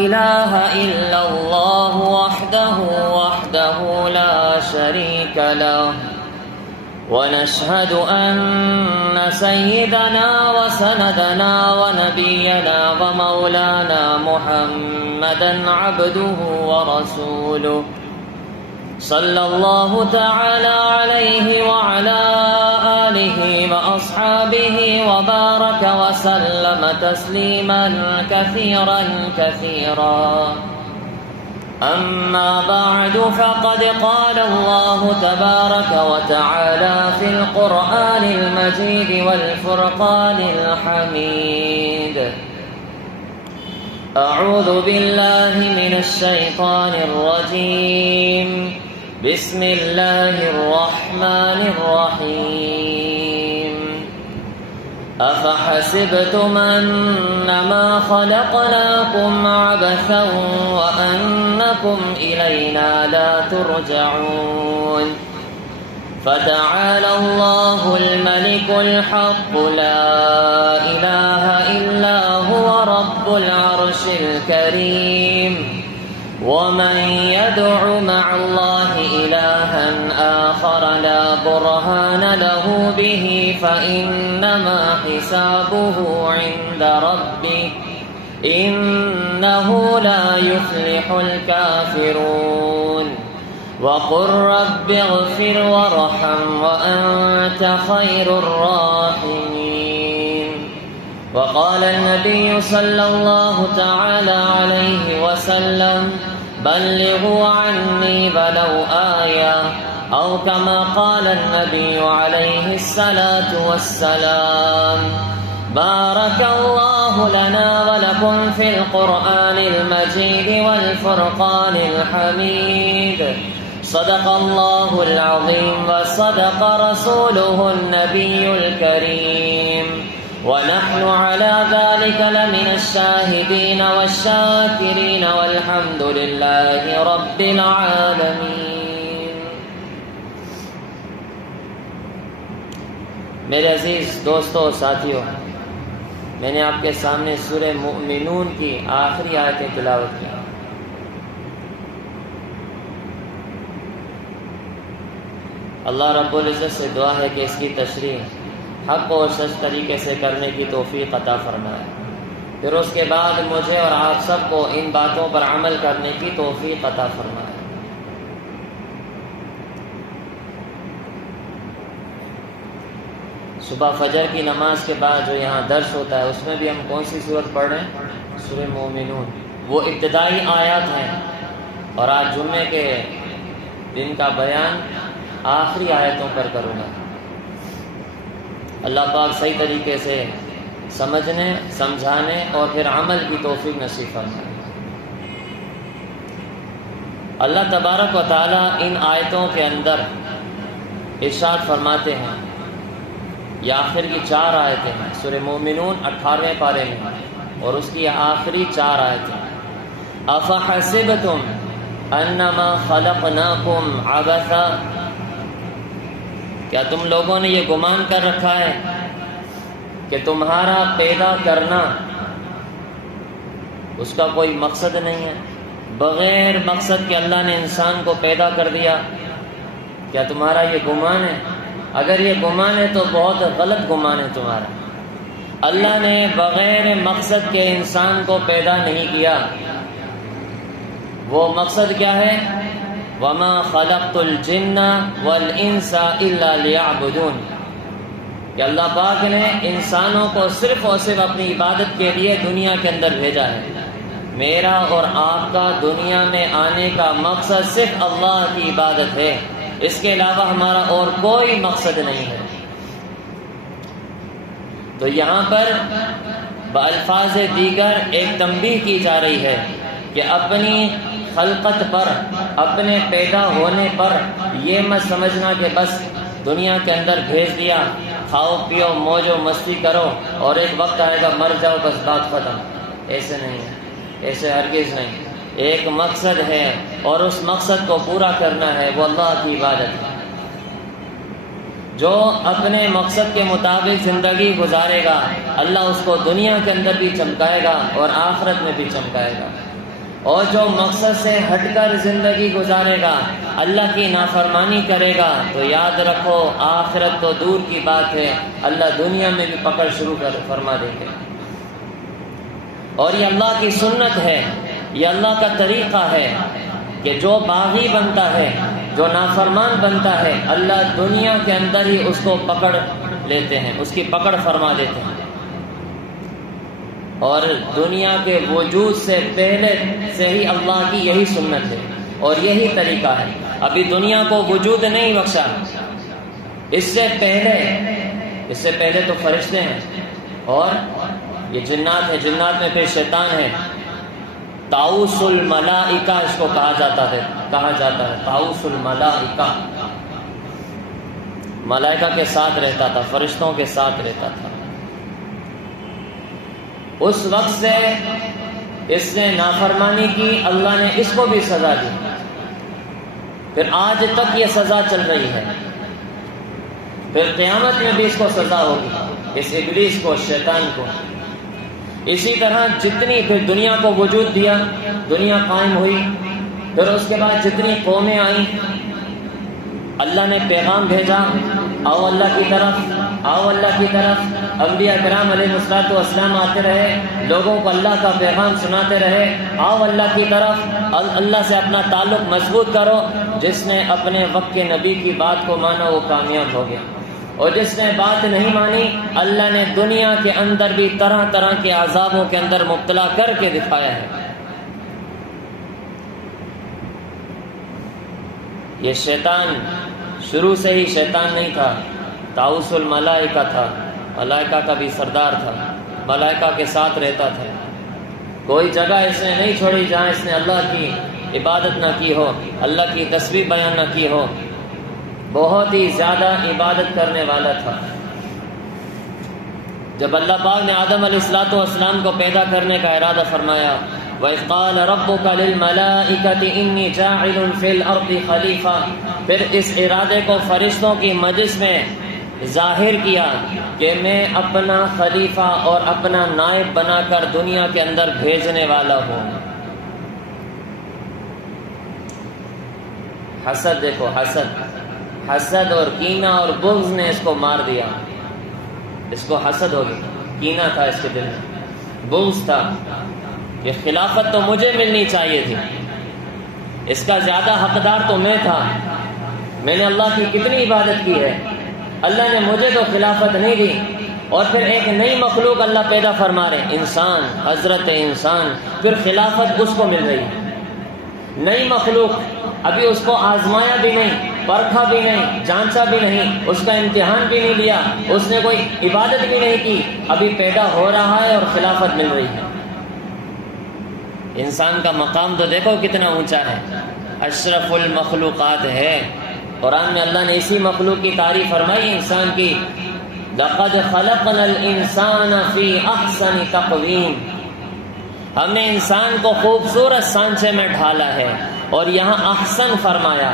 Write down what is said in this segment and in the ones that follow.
إله إلا الله وحده لا شريك له ونشهد أن سيدنا وسندنا ونبينا ومولانا محمدا عبده ورسوله صلى الله تعالى عليه وعلى آله وأصحابه وبارك وسلم تسليما كثيرا كثيرا. أما بعد فقد قال الله تبارك وتعالى في القرآن المجيد والفرقان الحميد: أعوذ بالله من الشيطان الرجيم. بسم الله الرحمن الرحيم. أفحسبتم أنما خلقناكم عبثا وأنكم إلينا لا ترجعون. فتعالى الله الملك الحق لا إله إلا هو رب العرش الكريم. ومن يدع مع الله إلها آخر لا برهان له به فإنما حسابه عند ربه إنه لا يفلح الكافرون. وقل رب اغفر وارحم وأنت خير الراحمين. وقال النبي صلى الله تعالى عليه وسلم: بلغوا عني ولو آية، أو كما قال النبي عليه الصلاة والسلام. بارك الله لنا ولكم في القرآن المجيد والفرقان الحميد. صدق الله العظيم وصدق رسوله النبي الكريم، ونحن على ذلك لمن الشاهدين والشاكرين والحمد لله رب العالمين. میرے عزیز دوستوں اور ساتھیوں، میں نے آپ کے سامنے سورہ مؤمنون کی آخری آیتیں تلاوت کی. اللہ رب العزت سے دعا ہے کہ اس کی تشریح حق اور سچ طریقے سے کرنے کی توفیق عطا فرمائے. پھر اس کے بعد مجھے اور آپ سب کو ان باتوں پر عمل کرنے کی توفیق عطا فرمائے. صبح فجر کی نماز کے بعد جو یہاں درس ہوتا ہے اس میں بھی ہم کون سی صورت پڑھ رہے ہیں؟ سورہ مومنون. وہ ابتدائی آیات ہیں، اور آج جمعے کے دن کا بیان آخری آیتوں پر کروں گا. اللہ پاک صحیح طریقے سے سمجھنے، سمجھانے اور پھر عمل کی توفیق نصیب فرمائے. اللہ تبارک و تعالیٰ ان آیتوں کے اندر ارشاد فرماتے ہیں، یہ آخر کی 4 آیتیں ہیں. سورہ مومنون 18ویں پارے میں اور اس کی آخری 4 آیتیں. افحسبتم انما خلقناکم عبثا، کیا تم لوگوں نے یہ گمان کر رکھا ہے کہ تمہارا پیدا کرنا اس کا کوئی مقصد نہیں ہے؟ بغیر مقصد کے اللہ نے انسان کو پیدا کر دیا. کیا تمہارا یہ گمان ہے؟ اگر یہ گمان ہے تو بہت غلط گمان ہے تمہارا. اللہ نے بغیر مقصد کے انسان کو پیدا نہیں کیا. وہ مقصد کیا ہے؟ وَمَا خَلَقْتُ الْجِنَّ وَالْإِنسَ إِلَّا لِيَعْبُدُونَ، کہ اللہ پاک نے انسانوں کو صرف اور صرف اپنی عبادت کے لیے دنیا کے اندر بھیجا ہے. میرا اور آپ کا دنیا میں آنے کا مقصد صرف اللہ کی عبادت ہے، اس کے علاوہ ہمارا اور کوئی مقصد نہیں ہے. تو یہاں پر بالفاظ دیگر ایک تنبیہ کی جا رہی ہے کہ اپنی خلقت پر، اپنے پیدا ہونے پر یہ مت سمجھنا کہ بس دنیا کے اندر بھیج دیا، کھاؤ پیو موج و مستی کرو اور ایک وقت آئے گا مر جاؤ بس بات ختم. ایسے نہیں ہے، ایسے ہرگز نہیں. ایک مقصد ہے اور اس مقصد کو پورا کرنا ہے، وہ اللہ کی عبادت ہے. جو اپنے مقصد کے مطابق زندگی گزارے گا اللہ اس کو دنیا کے اندر بھی چمکائے گا اور آخرت میں بھی چمکائے گا. اور جو مقصد سے ہٹ کر زندگی گزارے گا، اللہ کی نافرمانی کرے گا، تو یاد رکھو آخرت تو دور کی بات ہے، اللہ دنیا میں بھی پکڑ شروع فرما دیں گے۔ اور یہ اللہ کی سنت ہے، یہ اللہ کا طریقہ ہے کہ جو باغی بنتا ہے، جو نافرمان بنتا ہے، اللہ دنیا کے اندر ہی اس کو پکڑ لیتے ہیں، اس کی پکڑ فرما دیتے ہیں۔ اور دنیا کے وجود سے پہلے سے ہی اللہ کی یہی سنت ہے اور یہی طریقہ ہے۔ ابھی دنیا کو وجود نہیں بخشا، اس سے پہلے تو فرشتے ہیں اور یہ جنات ہیں، جنات میں پھر شیطان ہے۔ طاؤس الملائکہ اس کو کہا جاتا ہے طاؤس الملائکہ، ملائکہ کے ساتھ رہتا تھا، فرشتوں کے ساتھ رہتا تھا۔ اس وقت سے اس نے نافرمانی کی، اللہ نے اس کو بھی سزا دی، پھر آج تک یہ سزا چل رہی ہے، پھر قیامت میں بھی اس کو سزا ہوگی، اس ابلیس کو، شیطان کو۔ اسی طرح جتنی پھر دنیا کو وجود دیا، دنیا قائم ہوئی، پھر اس کے بعد جتنی قومیں آئیں، اللہ نے پیغام بھیجا، آؤ اللہ کی طرف، انبیاء کرام علیہ السلام آتے رہے، لوگوں کو اللہ کا پیغام سناتے رہے، آؤ اللہ کی طرف، اللہ سے اپنا تعلق مضبوط کرو۔ جس نے اپنے وقت کے نبی کی بات کو مانا وہ کامیاب ہو گیا، اور جس نے بات نہیں مانی اللہ نے دنیا کے اندر بھی طرح طرح کے عذابوں کے اندر مبتلا کر کے دکھایا ہے۔ یہ شیطان شروع سے ہی شیطان نہیں تھا، طاؤس الملائکہ تھا، ملائکہ کا بھی سردار تھا، ملائکہ کے ساتھ رہتا تھا۔ کوئی جگہ اس نے نہیں چھوڑی جہاں اس نے اللہ کی عبادت نہ کی ہو، اللہ کی تسبیح بیان نہ کی ہو، بہت ہی زیادہ عبادت کرنے والا تھا۔ جب اللہ پاک نے آدم علیہ السلام کو پیدا کرنے کا ارادہ فرمایا، وَإِذْ قَالَ رَبُّكَ لِلْمَلَائِكَةِ إِنِّي جَاعِلٌ فِي الْأَرْضِ خَلِيفَةً، پھر اس ارادے کو فرشتوں کی مجلس میں ظاہر کیا کہ میں اپنا خلیفہ اور اپنا نائب بنا کر دنیا کے اندر بھیجنے والا ہوں۔ حسد دیکھو، حسد اور کینہ اور بغض نے اس کو مار دیا، اس کو حسد ہو گیا، کینہ تھا اس کے دل میں، بغض تھا کہ خلافت تو مجھے ملنی چاہیے تھی، اس کا زیادہ حقدار تو میں تھا، میں نے اللہ کی کتنی عبادت کی ہے، اللہ نے مجھے تو خلافت نہیں دی۔ اور پھر ایک نئی مخلوق اللہ پیدا فرما رہے، انسان، حضرت انسان، پھر خلافت اس کو مل رہی ہے، نئی مخلوق، ابھی اس کو آزمایا بھی نہیں، پرکھا بھی نہیں، جانچا بھی نہیں، اس کا امتحان بھی نہیں لیا، اس نے کوئی عبادت بھی نہیں کی، ابھی پیدا ہو رہا ہے اور خلافت مل رہی ہے۔ انسان کا مقام تو دیکھو کتنا اونچا ہے، اشرف المخلوقات ہے۔ قرآن میں اللہ نے اسی مخلوق کی تعریف فرمائی انسان کی، لَقَدْ خَلَقْنَا الْإِنسَانَ فِي أَحْسَنِ تَقْوِيمٍ، ہم نے انسان کو خوبصورت سانچے میں ڈھالا ہے، اور یہاں احسن فرمایا،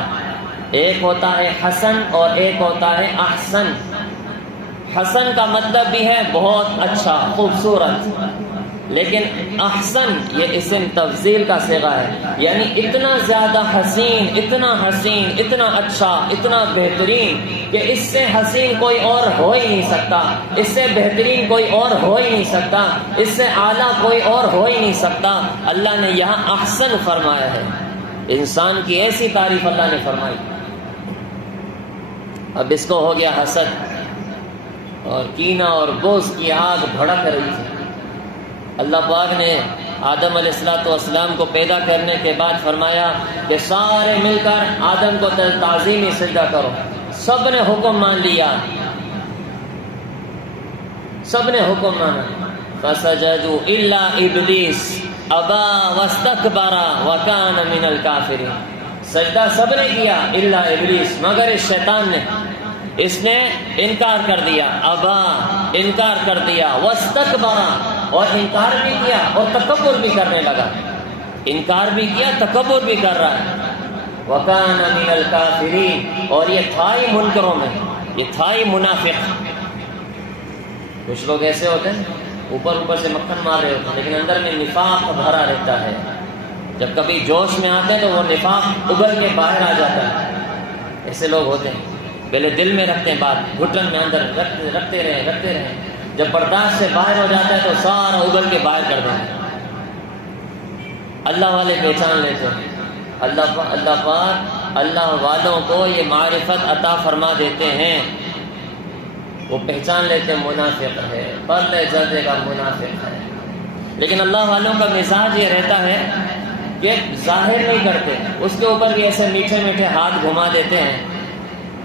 ایک ہوتا ہے حسن اور ایک ہوتا ہے احسن۔ حسن کا مطلب بھی ہے بہت اچھا، خوبصورت، لیکن احسن یہ اسم تفضیل کا صیغہ ہے، یعنی اتنا زیادہ حسین، اتنا حسین، اتنا اچھا، اتنا بہترین کہ اس سے حسین کوئی اور ہو ہی نہیں سکتا، اس سے بہترین کوئی اور ہو ہی نہیں سکتا، اس سے اعلیٰ کوئی اور ہو ہی نہیں سکتا۔ اللہ نے یہاں احسن فرمایا ہے، انسان کی ایسی تعریف اللہ نے فرمائی۔ اب اس کو ہو گیا حسد اور کینہ اور بغض کی آگ بھڑک رہی تھی۔ اللہ پاک نے آدم علیہ السلام کو پیدا کرنے کے بعد فرمایا کہ سارے مل کر آدم کو تعظیمی سجدہ کرو۔ سب نے حکم مان لیا، سب نے حکم مانا۔ فسجدوا الا ابلیس ابا واستکبر وکان من الکافرین، سجدہ سب نے کیا الا ابلیس، مگر اس شیطان نے، اس نے انکار کر دیا، ابا انکار کر دیا، واستکبر اور انکار بھی کیا اور تکبر بھی کرنے لگا، انکار بھی کیا، تکبر بھی کر رہا ہے۔ وَكَانَ مِنَ الْكَافِرِينَ، اور یہ تھا ہی منکروں میں، یہ تھا ہی منافق۔ کچھ لوگ ایسے ہوتے ہیں اوپر اوپر سے مکھن مار رہے ہوتے ہیں لیکن اندر میں نفاق بھرا رہتا ہے، جب کبھی جوش میں آتے ہیں تو وہ نفاق ابل کے باہر آ جاتا ہے. ایسے لوگ ہوتے ہیں پہلے دل میں رکھتے ہیں بات، گھٹن میں اندر رکھتے رہے، جب برداشت سے باہر ہو جاتا ہے تو سارا ابل کے باہر کر دیتے ہیں. اللہ والے پہچان لیتے ہیں. اللہ پاک اللہ والوں کو یہ معرفت عطا فرما دیتے ہیں، وہ پہچان لیتے ہیں منافق ہے، پرلے جردے کا منافق ہے. لیکن اللہ والوں کا مزاج یہ رہتا ہے کہ ظاہر نہیں کرتے، اس کے اوپر بھی ایسے میٹھے میٹھے ہاتھ گھما دیتے ہیں،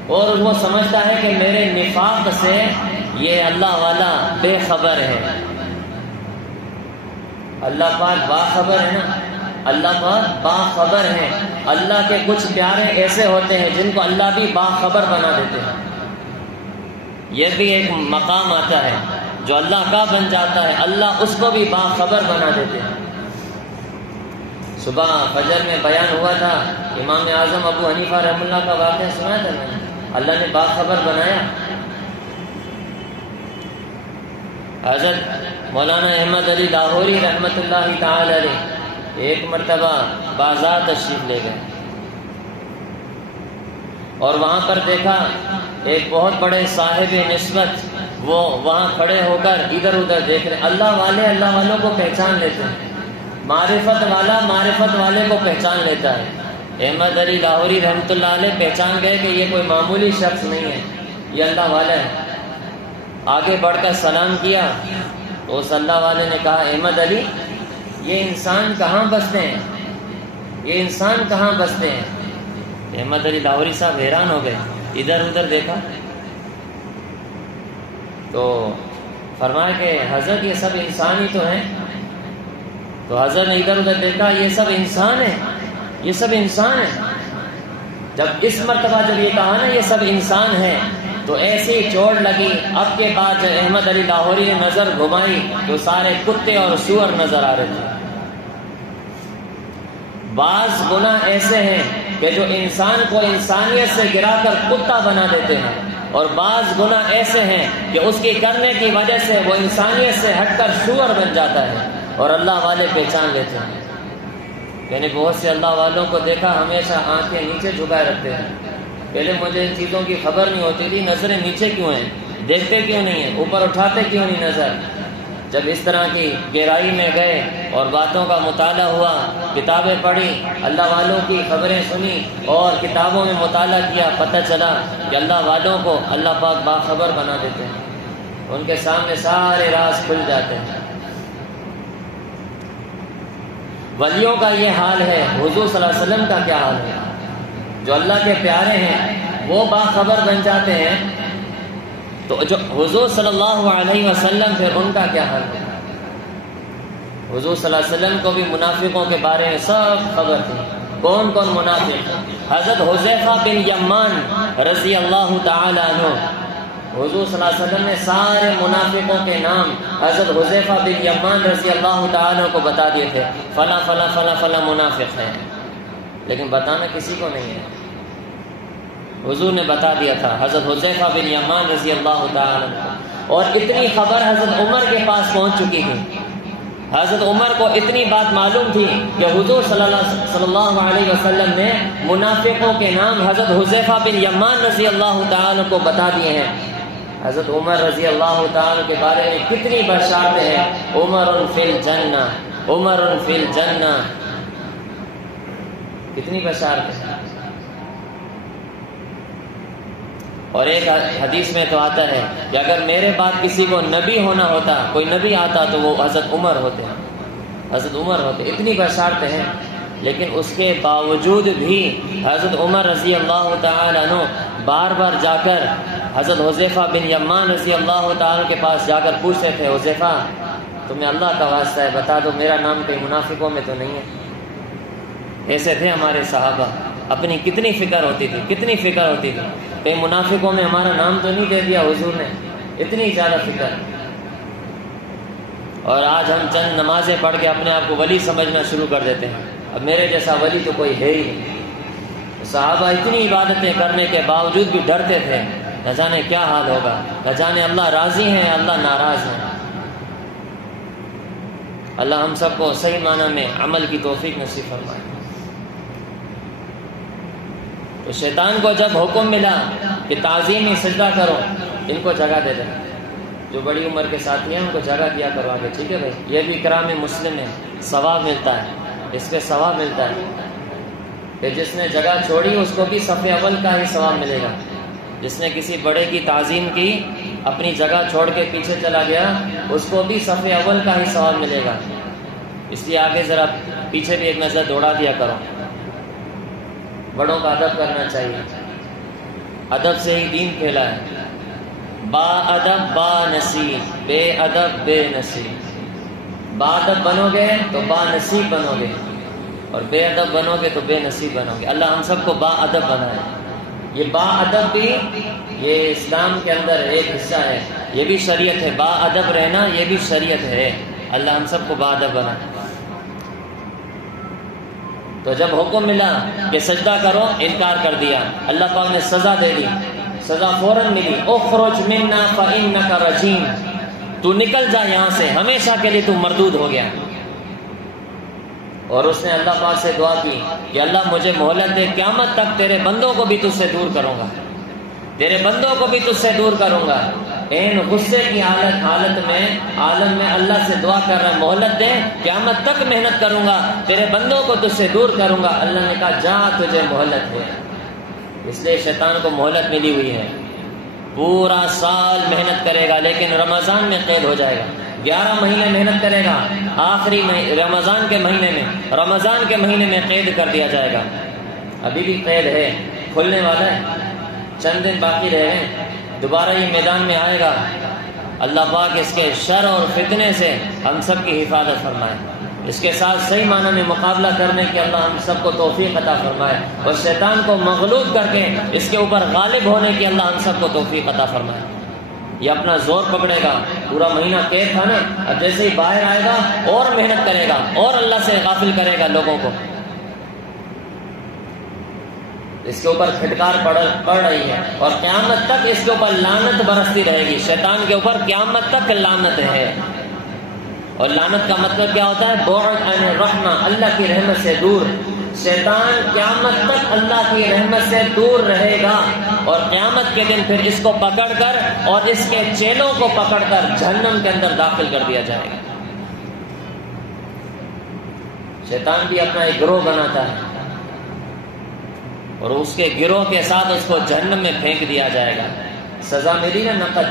اور وہ سمجھتا ہے کہ میرے نفاق سے یہ اللہ والا بے خبر ہے. اللہ پاک باخبر ہے نا، اللہ پاک باخبر ہے. اللہ کے کچھ پیارے ایسے ہوتے ہیں جن کو اللہ بھی باخبر بنا دیتے ہیں. یہ بھی ایک مقام آتا ہے جو اللہ کا بن جاتا ہے، اللہ اس کو بھی باخبر بنا دیتے ہیں. صبح فجر میں بیان ہوا تھا امام اعظم ابو حنیفہ رحمہ اللہ کا واقعہ سنا تھا میں نے. اللہ نے باخبر بنایا. حضرت مولانا احمد علی لاہوری رحمۃ اللہ تعالی علیہ ایک مرتبہ بازار تشریف لے گئے اور وہاں پر دیکھا ایک بہت بڑے صاحب نسبت، وہ وہاں کھڑے ہو کر ادھر ادھر دیکھ رہے. اللہ والے اللہ والوں کو پہچان لیتے ہیں، معرفت والا معرفت والے کو پہچان لیتا ہے. احمد علی لاہوری رحمۃ اللہ علیہ پہچان گئے کہ یہ کوئی معمولی شخص نہیں ہے، یہ اللہ والا ہے. آگے بڑھ کر سلام کیا تو اس اللہ والے نے کہا احمد علی یہ انسان کہاں بستے ہیں، یہ انسان کہاں بستے ہیں. احمد علی لاہوری صاحب حیران ہو گئے، ادھر ادھر دیکھا تو فرمایا کہ حضرت یہ سب انسان ہی تو ہیں. تو حضرت نے ادھر ادھر دیکھا، یہ سب انسان ہیں، یہ سب انسان ہیں. جب اس مرتبہ جب یہ کہا نا یہ سب انسان ہیں تو ایسی چوٹ لگی. اب کے بعد جب احمد علی لاہوری نے نظر گھمائی تو سارے کتے اور سور نظر آ رہے تھے. بعض گناہ ایسے ہیں کہ جو انسان کو انسانیت سے گرا کر کتا بنا دیتے ہیں، اور بعض گناہ ایسے ہیں کہ اس کی کرنے کی وجہ سے وہ انسانیت سے ہٹ کر سور بن جاتا ہے اور اللہ والے پہچان لیتے ہیں. یعنی بہت سے اللہ والوں کو دیکھا ہمیشہ آنکھیں نیچے جھکائے رکھتے ہیں. پہلے مجھے ان چیزوں کی خبر نہیں ہوتی تھی، نظریں نیچے کیوں ہیں، دیکھتے کیوں نہیں ہیں، اوپر اٹھاتے کیوں نہیں نظر. جب اس طرح کی گہرائی میں گئے اور باتوں کا مطالعہ ہوا، کتابیں پڑھی، اللہ والوں کی خبریں سنی اور کتابوں میں مطالعہ کیا، پتہ چلا کہ اللہ والوں کو اللہ پاک باخبر بنا دیتے ہیں. ان کے سامنے سارے راز کھل جاتے ہیں. ولیوں کا یہ حال ہے. حضور صلی اللہ علیہ وسلم کا کیا حال ہے؟ جو اللہ کے پیارے ہیں وہ باخبر بن جاتے ہیں، تو جو حضور صلی اللہ علیہ وسلم پھر ان کا کیا حال ہے؟ حضور صلی اللہ علیہ وسلم کو بھی منافقوں کے بارے میں سب خبر تھی. کون کون منافق؟ حضرت حذیفہ بن یمان رضی اللہ تعالی عنہ. حضور صلی اللہ علیہ وسلم نے سارے منافقوں کے نام حضرت حذیفہ بن یمان رضی اللہ تعالی عنہ کو بتا دیے تھے، فلاں فلاں فلاں فلاں منافق ہے، لیکن بتانا کسی کو نہیں ہے. حضور نے بتا دیا تھا حضرت حذیفہ بن یمان رضی اللہ تعالی عنہ. اور اتنی خبر حضرت عمر کے پاس پہنچ چکی تھی. حضرت عمر کو اتنی بات معلوم تھی کہ حضور صلی اللہ علیہ وسلم نے منافقوں کے نام حضرت حذیفہ بن یمان رضی اللہ تعالی کو بتا دیے ہیں. حضرت عمر رضی اللہ تعالی کے بارے میں کتنی بشارتیں ہیں. عمر فی الجنہ، عمر فی الجنہ، کتنی بشارتیں ہیں. اور ایک حدیث میں تو آتا ہے کہ اگر میرے بعد کسی کو نبی ہونا ہوتا، کوئی نبی آتا تو وہ حضرت عمر ہوتے ہیں، حضرت عمر ہوتے. اتنی بشارتیں ہیں. لیکن اس کے باوجود بھی حضرت عمر رضی اللہ تعالی عنہ بار بار جا کر حضرت حذیفہ بن یمان رضی اللہ تعالی کے پاس جا کر پوچھتے تھے، حذیفہ تمہیں اللہ کا واسطہ ہے بتا دو میرا نام کہیں منافقوں میں تو نہیں ہے. ایسے تھے ہمارے صحابہ. اپنی کتنی فکر ہوتی تھی، کتنی فکر ہوتی تھی. کہیں منافقوں میں ہمارا نام تو نہیں دے دیا حضور نے، اتنی زیادہ فکر. اور آج ہم چند نمازیں پڑھ کے اپنے آپ کو ولی سمجھنا شروع کر دیتے ہیں. اب میرے جیسا ولی تو کوئی ہے ہی نہیں. صحابہ اتنی عبادتیں کرنے کے باوجود بھی ڈرتے تھے، نہ جانے کیا حال ہوگا، نہ جانے اللہ راضی ہیں اللہ ناراض ہیں. اللہ ہم سب کو صحیح معنی میں عمل کی توفیق نصیب فرمائے۔ تو شیطان کو جب حکم ملا کہ تعظیمی سجدہ کرو، ان کو جگہ دے دیں، جو بڑی عمر کے ساتھی ہیں ان کو جگہ دیا کرو آگے، ٹھیک ہے بھائی؟ یہ بھی اکرام مسلم ہے، ثواب ملتا ہے، اس پہ ثواب ملتا ہے کہ جس نے جگہ چھوڑی اس کو بھی صف اول کا ہی ثواب ملے گا۔ جس نے کسی بڑے کی تعظیم کی، اپنی جگہ چھوڑ کے پیچھے چلا گیا، اس کو بھی صف اول کا ہی ثواب ملے گا۔ اس لیے آگے ذرا پیچھے بھی ایک نظر دوڑا دیا کرو۔ بڑوں کا ادب کرنا چاہیے، ادب سے ہی دین پھیلا ہے۔ با ادب با نصیب، بے ادب بے نصیب۔ با ادب بنو گے تو با نصیب بنو گے، اور بے ادب بنو گے تو بے نصیب بنو گے۔ اللہ ہم سب کو با ادب بنائے۔ یہ با ادب بھی یہ اسلام کے اندر ایک حصہ ہے، یہ بھی شریعت ہے۔ با ادب رہنا یہ بھی شریعت ہے۔ اللہ ہم سب کو با ادب بنائے۔ تو جب حکم ملا کہ سجدہ کرو، انکار کر دیا، اللہ پاک نے سزا دے دی، سزا فوراً ملی۔ اخرج منا فانک رجیم، تو نکل جا یہاں سے، ہمیشہ کے لیے تو مردود ہو گیا۔ اور اس نے اللہ پاک سے دعا کی کہ اللہ مجھے مہلت دے، قیامت تک تیرے بندوں کو بھی تجھ سے دور کروں گا، تیرے بندوں کو بھی تجھ سے دور کروں گا۔ این غصے کی حالت میں عالم میں اللہ سے دعا کر رہا ہے، مہلت دے، قیامت تک محنت کروں گا، تیرے بندوں کو تجھ سے دور کروں گا۔ اللہ نے کہا جا تجھے مہلت ہے۔ اس لیے شیطان کو مہلت ملی ہوئی ہے، پورا سال محنت کرے گا، لیکن رمضان میں قید ہو جائے گا۔ 11 مہینے محنت کرے گا، آخری رمضان کے مہینے میں قید کر دیا جائے گا۔ ابھی بھی قید ہے، کھلنے والا ہے، چند دن باقی رہے ہیں، دوبارہ یہ میدان میں آئے گا۔ اللہ پاک اس کے شر اور فتنے سے ہم سب کی حفاظت فرمائے، اس کے ساتھ صحیح معنی میں مقابلہ کرنے کی اللہ ہم سب کو توفیق عطا فرمائے، اور شیطان کو مغلوب کر کے اس کے اوپر غالب ہونے کی اللہ ہم سب کو توفیق عطا فرمائے۔ یہ اپنا زور پکڑے گا، پورا مہینہ قید تھا نا، اب جیسے ہی باہر آئے گا اور محنت کرے گا اور اللہ سے غافل کرے گا لوگوں کو۔ اس کے اوپر پھٹکار پڑ رہی ہے، اور قیامت تک اس کے اوپر لعنت برستی رہے گی۔ شیطان کے اوپر قیامت تک لعنت ہے، اور لعنت کا مطلب کیا ہوتا ہے؟ بعد عن الرحمہ، اللہ کی رحمت سے دور۔ شیطان قیامت تک اللہ کی رحمت سے دور رہے گا، اور قیامت کے دن پھر اس کو پکڑ کر اور اس کے چیلوں کو پکڑ کر جہنم کے اندر داخل کر دیا جائے گا۔ شیطان بھی اپنا ایک گروہ بناتا ہے، اور اس کے گروہ کے ساتھ اس کو جہنم میں پھینک دیا جائے گا۔ سزا ملی نا، نقد،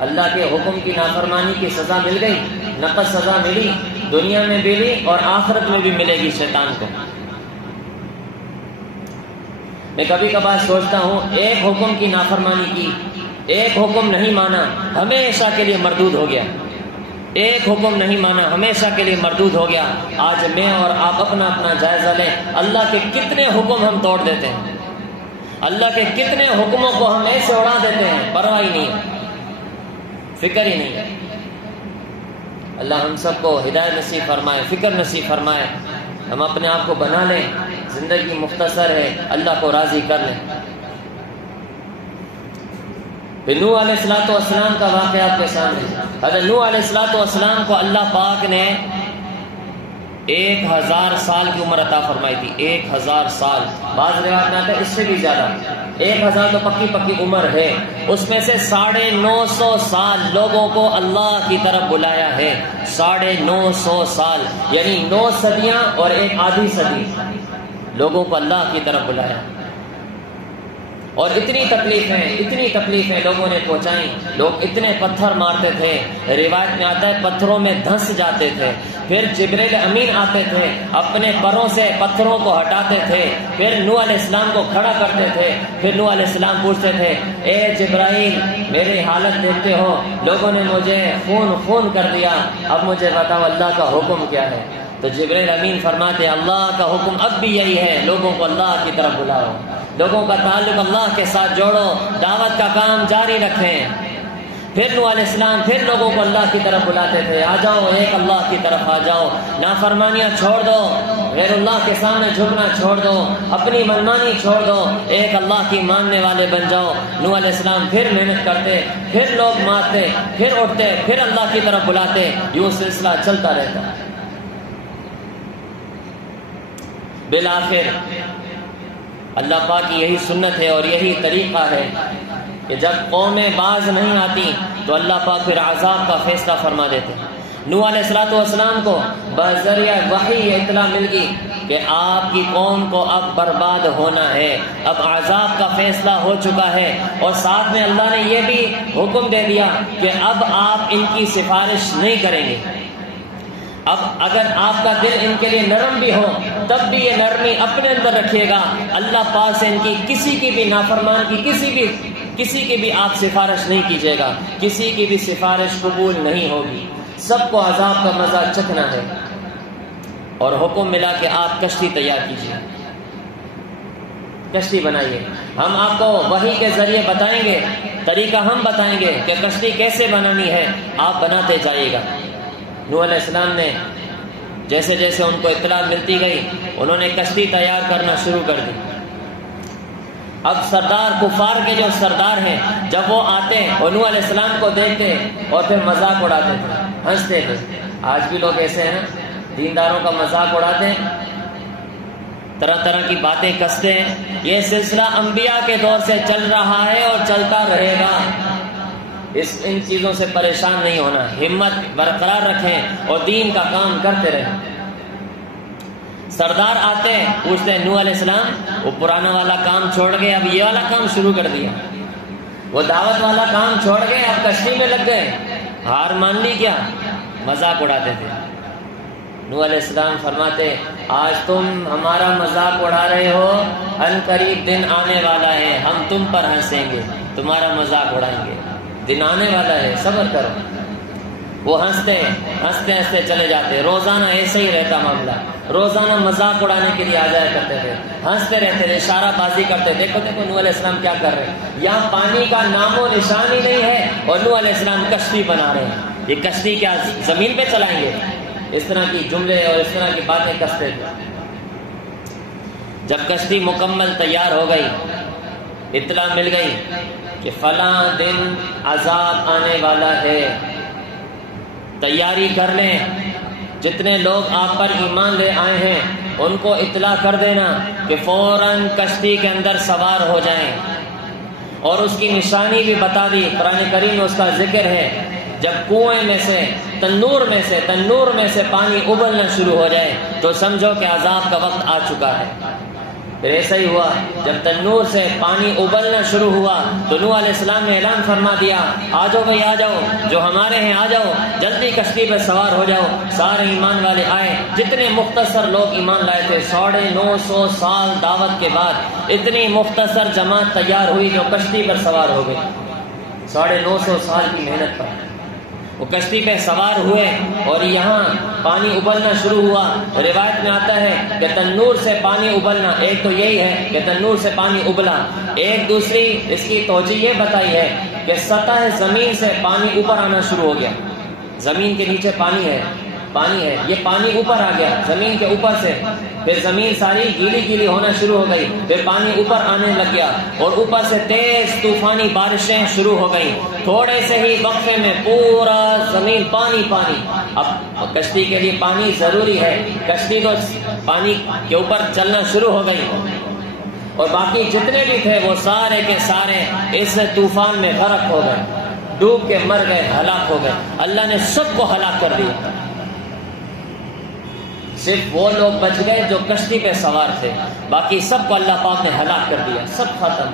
اللہ کے حکم کی نافرمانی کی سزا مل گئی، نقد سزا ملی، دنیا میں بھی ملی اور آخرت میں بھی ملے گی شیطان کو۔ میں کبھی کبھار سوچتا ہوں، ایک حکم کی نافرمانی کی، ایک حکم نہیں مانا، ہمیشہ کے لیے مردود ہو گیا۔ ایک حکم نہیں مانا، ہمیشہ کے لیے مردود ہو گیا۔ آج میں اور آپ اپنا اپنا جائزہ لیں، اللہ کے کتنے حکم ہم توڑ دیتے ہیں، اللہ کے کتنے حکموں کو ہم ایسے اڑا دیتے ہیں، پرواہ ہی نہیں ہے، فکر ہی نہیں ہے۔ اللہ ہم سب کو ہدایت نصیب فرمائے، فکر نصیب فرمائے، ہم اپنے آپ کو بنا لیں، زندگی مختصر ہے، اللہ کو راضی کر لیں۔ نوح علیہ السلام کا واقعہ آپ کے سامنے، حضرت نوح علیہ السلام کو اللہ پاک نے 1000 سال کی عمر عطا فرمائی تھی۔ 1000 سال، بعض روایت میں آتا ہے اس سے بھی زیادہ۔ 1000 تو پکی عمر ہے، اس میں سے 950 سال لوگوں کو اللہ کی طرف بلایا ہے۔ 950 سال یعنی 9 صدیاں اور ایک آدھی صدی لوگوں کو اللہ کی طرف بلایا، اور اتنی تکلیفیں لوگوں نے پہنچائیں۔ لوگ اتنے پتھر مارتے تھے، روایت میں آتا ہے پتھروں میں دھنس جاتے تھے، پھر جبریل امین آتے تھے، اپنے پروں سے پتھروں کو ہٹاتے تھے، پھر نوح علیہ السلام کو کھڑا کرتے تھے، پھر نوح علیہ السلام پوچھتے تھے، اے جبرائیل میری حالت دیکھتے ہو، لوگوں نے مجھے خون کر دیا، اب مجھے بتاؤ اللہ کا حکم کیا ہے؟ تو جبریل امین فرماتے اللہ کا حکم اب بھی یہی ہے، لوگوں کو اللہ کی طرف بلاؤ، لوگوں کا تعلق اللہ کے ساتھ جوڑو، دعوت کا کام جاری رکھیں۔ پھر نوح علیہ السلام پھر لوگوں کو اللہ کی طرف بلاتے تھے، آ جاؤ ایک اللہ کی طرف آ جاؤ، نافرمانیاں چھوڑ دو، غیر اللہ کے سامنے جھکنا چھوڑ دو، اپنی منمانی چھوڑ دو، ایک اللہ کی ماننے والے بن جاؤ۔ نوح علیہ السلام پھر محنت کرتے، پھر لوگ مارتے، پھر اٹھتے، پھر اللہ کی طرف بلاتے، یوں سلسلہ چلتا رہتا۔ بالآخر اللہ پاک کی یہی سنت ہے اور یہی طریقہ ہے کہ جب قومیں باز نہیں آتی تو اللہ پاک پھر عذاب کا فیصلہ فرما دیتے ہیں۔ نوح علیہ السلام کو بذریعہ وحی اطلاع مل گئی کہ آپ کی قوم کو اب برباد ہونا ہے، اب عذاب کا فیصلہ ہو چکا ہے، اور ساتھ میں اللہ نے یہ بھی حکم دے دیا کہ اب آپ ان کی سفارش نہیں کریں گے۔ اب اگر آپ کا دل ان کے لیے نرم بھی ہو تب بھی یہ نرمی اپنے اندر رکھیے گا، اللہ پاک سے ان کی کسی کی بھی نافرمان کی کسی کی بھی آپ سفارش نہیں کیجیے گا، کسی کی بھی سفارش قبول نہیں ہوگی، سب کو عذاب کا مزہ چکھنا ہے۔ اور حکم ملا کہ آپ کشتی تیار کیجیے، کشتی بنائیے۔ ہم آپ کو وحی کے ذریعے بتائیں گے، طریقہ ہم بتائیں گے کہ کشتی کیسے بنانی ہے، آپ بناتے جائیے گا۔ نوح علیہ السلام نے جیسے جیسے ان کو اطلاع ملتی گئی انہوں نے کشتی تیار کرنا شروع کر دی۔ اب سردار کفار کے جو سردار ہیں جب وہ آتے اور نوح علیہ السلام کو دیکھتے اور پھر مذاق اڑاتے تھے، ہنستے تھے۔ آج بھی لوگ ایسے ہیں نا، دینداروں کا مذاق اڑاتے ہیں، طرح طرح کی باتیں کستے ہیں۔ یہ سلسلہ انبیاء کے دور سے چل رہا ہے اور چلتا رہے گا، ان چیزوں سے پریشان نہیں ہونا، ہمت برقرار رکھیں اور دین کا کام کرتے رہیں۔ سردار آتے ہیں، پوچھتے ہیں نوح علیہ السلام وہ پرانا والا کام چھوڑ گئے، اب یہ والا کام شروع کر دیا، وہ دعوت والا کام چھوڑ گئے، اب کشتی میں لگ گئے، ہار مان لی کیا؟ مذاق اڑاتے تھے۔ نوح علیہ السلام فرماتے آج تم ہمارا مذاق اڑا رہے ہو، ان قریب دن آنے والا ہے، ہم تم پر ہنسیں گے، تمہارا مذاق اڑائیں گے، دن آنے والا ہے، صبر کرو۔ وہ ہنستے ہنستے چلے جاتے، روزانہ ایسے ہی رہتا معاملہ، روزانہ مذاق اڑانے کے لیے آ جایا کرتے تھے، ہنستے رہتے تھے، اشارہ بازی کرتے، دیکھو دیکھو نوح علیہ السلام کیا کر رہے ہیں، یہاں پانی کا نام و نشان ہی نہیں ہے اور نوح علیہ السلام کشتی بنا رہے ہیں، یہ کشتی کیا زمین پہ چلائیں گے؟ اس طرح کی جملے اور اس طرح کی باتیں کستے تھے۔ جب کشتی مکمل تیار ہو گئی، اطلاع مل گئی کہ فلاں دن عذاب آنے والا ہے، تیاری کر لیں، جتنے لوگ آپ پر ایمان لے آئے ہیں ان کو اطلاع کر دینا کہ فوراً کشتی کے اندر سوار ہو جائیں، اور اس کی نشانی بھی بتا دی، قرآن کریم میں اس کا ذکر ہے، جب کنویں میں سے تنور میں سے پانی ابلنا شروع ہو جائے تو سمجھو کہ عذاب کا وقت آ چکا ہے۔ پھر ایسا ہی ہوا، جب تنور سے پانی ابلنا شروع ہوا تو نوح علیہ السلام نے اعلان فرما دیا آ جاؤ بھائی، آ جاؤ، جو ہمارے ہیں آ جاؤ، جلدی کشتی پہ سوار ہو جاؤ۔ سارے ایمان والے آئے، جتنے مختصر لوگ ایمان لائے تھے، 950 سال دعوت کے بعد اتنی مختصر جماعت تیار ہوئی جو کشتی پر سوار ہو گئی، 950 سال کی محنت پر وہ کشتی پہ سوار ہوئے، اور یہاں پانی ابلنا شروع ہوا۔ روایت میں آتا ہے کہ تنور سے پانی ابلنا، ایک تو یہی ہے کہ تنور سے پانی ابلا، ایک دوسری اس کی توجہ یہ بتائی ہے کہ سطح زمین سے پانی اوپر آنا شروع ہو گیا، زمین کے نیچے پانی ہے، یہ پانی اوپر آ گیا زمین کے اوپر سے، پھر زمین ساری گیلی ہونا شروع ہو گئی، پھر پانی اوپر آنے لگ گیا، اور اوپر سے تیز طوفانی بارشیں شروع ہو گئی، تھوڑے سے ہی وقفے میں پورا زمین پانی۔ اب کشتی کے لیے پانی ضروری ہے، کشتی تو پانی کے اوپر چلنا شروع ہو گئی، اور باقی جتنے بھی تھے وہ سارے کے سارے اس طوفان میں غرق ہو گئے، ڈوب کے مر گئے، ہلاک ہو گئے۔ اللہ نے سب کو ہلاک کر دیا، صرف وہ لوگ بچ گئے جو کشتی پہ سوار تھے، باقی سب کو اللہ پاک نے ہلاک کر دیا، سب ختم۔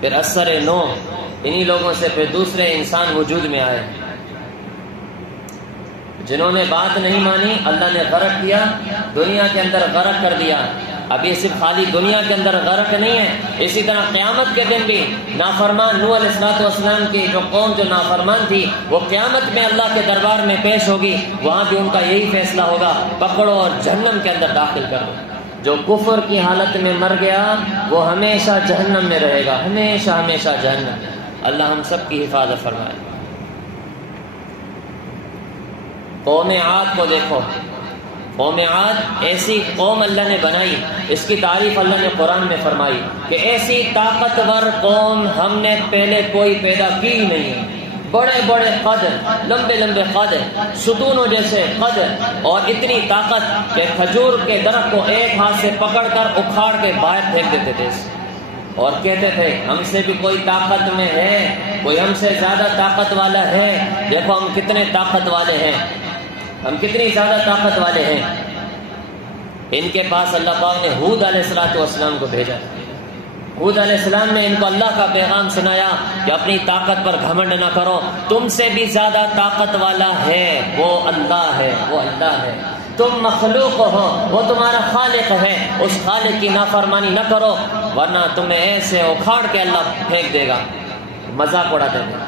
پھر اثر نو انہی لوگوں سے پھر دوسرے انسان وجود میں آئے، جنہوں نے بات نہیں مانی، اللہ نے غرق کیا، دنیا کے اندر غرق کر دیا۔ اب یہ صرف خالی دنیا کے اندر غرق نہیں ہے، اسی طرح قیامت کے دن بھی نافرمان نوح علیہ السلام کی جو قوم جو نافرمان تھی وہ قیامت میں اللہ کے دربار میں پیش ہوگی، وہاں بھی ان کا یہی فیصلہ ہوگا، پکڑو اور جہنم کے اندر داخل کرو۔ جو کفر کی حالت میں مر گیا وہ ہمیشہ جہنم میں رہے گا، ہمیشہ جہنم۔ اللہ ہم سب کی حفاظت فرمائے۔ قوم عاد کو دیکھو، قوم عاد ایسی قوم اللہ نے بنائی، اس کی تعریف اللہ نے قرآن میں فرمائی کہ ایسی طاقتور قوم ہم نے پہلے کوئی پیدا کی نہیں، بڑے بڑے قد، لمبے لمبے قد، ستونوں جیسے قد، اور اتنی طاقت کہ کھجور کے درخت کو ایک ہاتھ سے پکڑ کر اکھاڑ کے باہر پھینک دیتے تھے، اور کہتے تھے ہم سے بھی کوئی طاقت میں ہے، کوئی ہم سے زیادہ طاقت والا ہے، دیکھو ہم کتنے طاقت والے ہیں، ہم کتنی زیادہ طاقت والے ہیں۔ ان کے پاس اللہ پاک نے ہود علیہ السلام کو بھیجا، ہود علیہ السلام نے ان کو اللہ کا پیغام سنایا کہ اپنی طاقت پر گھمنڈ نہ کرو، تم سے بھی زیادہ طاقت والا ہے، وہ اللہ ہے، وہ اللہ ہے، تم مخلوق ہو، وہ تمہارا خالق ہے، اس خالق کی نافرمانی نہ کرو ورنہ تمہیں ایسے اکھاڑ کے اللہ پھینک دے گا۔ مذاق اڑاتے تھے،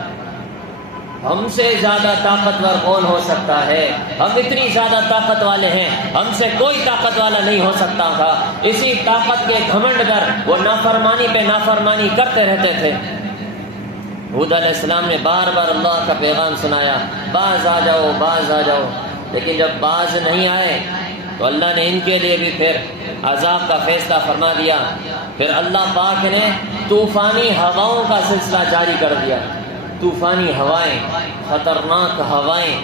ہم سے زیادہ طاقتور کون ہو سکتا ہے، ہم اتنی زیادہ طاقت والے ہیں، ہم سے کوئی طاقت والا نہیں ہو سکتا تھا۔ اسی طاقت کے گھمنڈ پر وہ نافرمانی پہ نافرمانی کرتے رہتے تھے۔ ہود علیہ السلام نے بار بار اللہ کا پیغام سنایا، باز آ جاؤ، باز آ جاؤ، لیکن جب باز نہیں آئے تو اللہ نے ان کے لیے بھی پھر عذاب کا فیصلہ فرما دیا۔ پھر اللہ پاک نے طوفانی ہواؤں کا سلسلہ جاری کر دیا، طوفانی ہوائیں، خطرناک ہوائیں،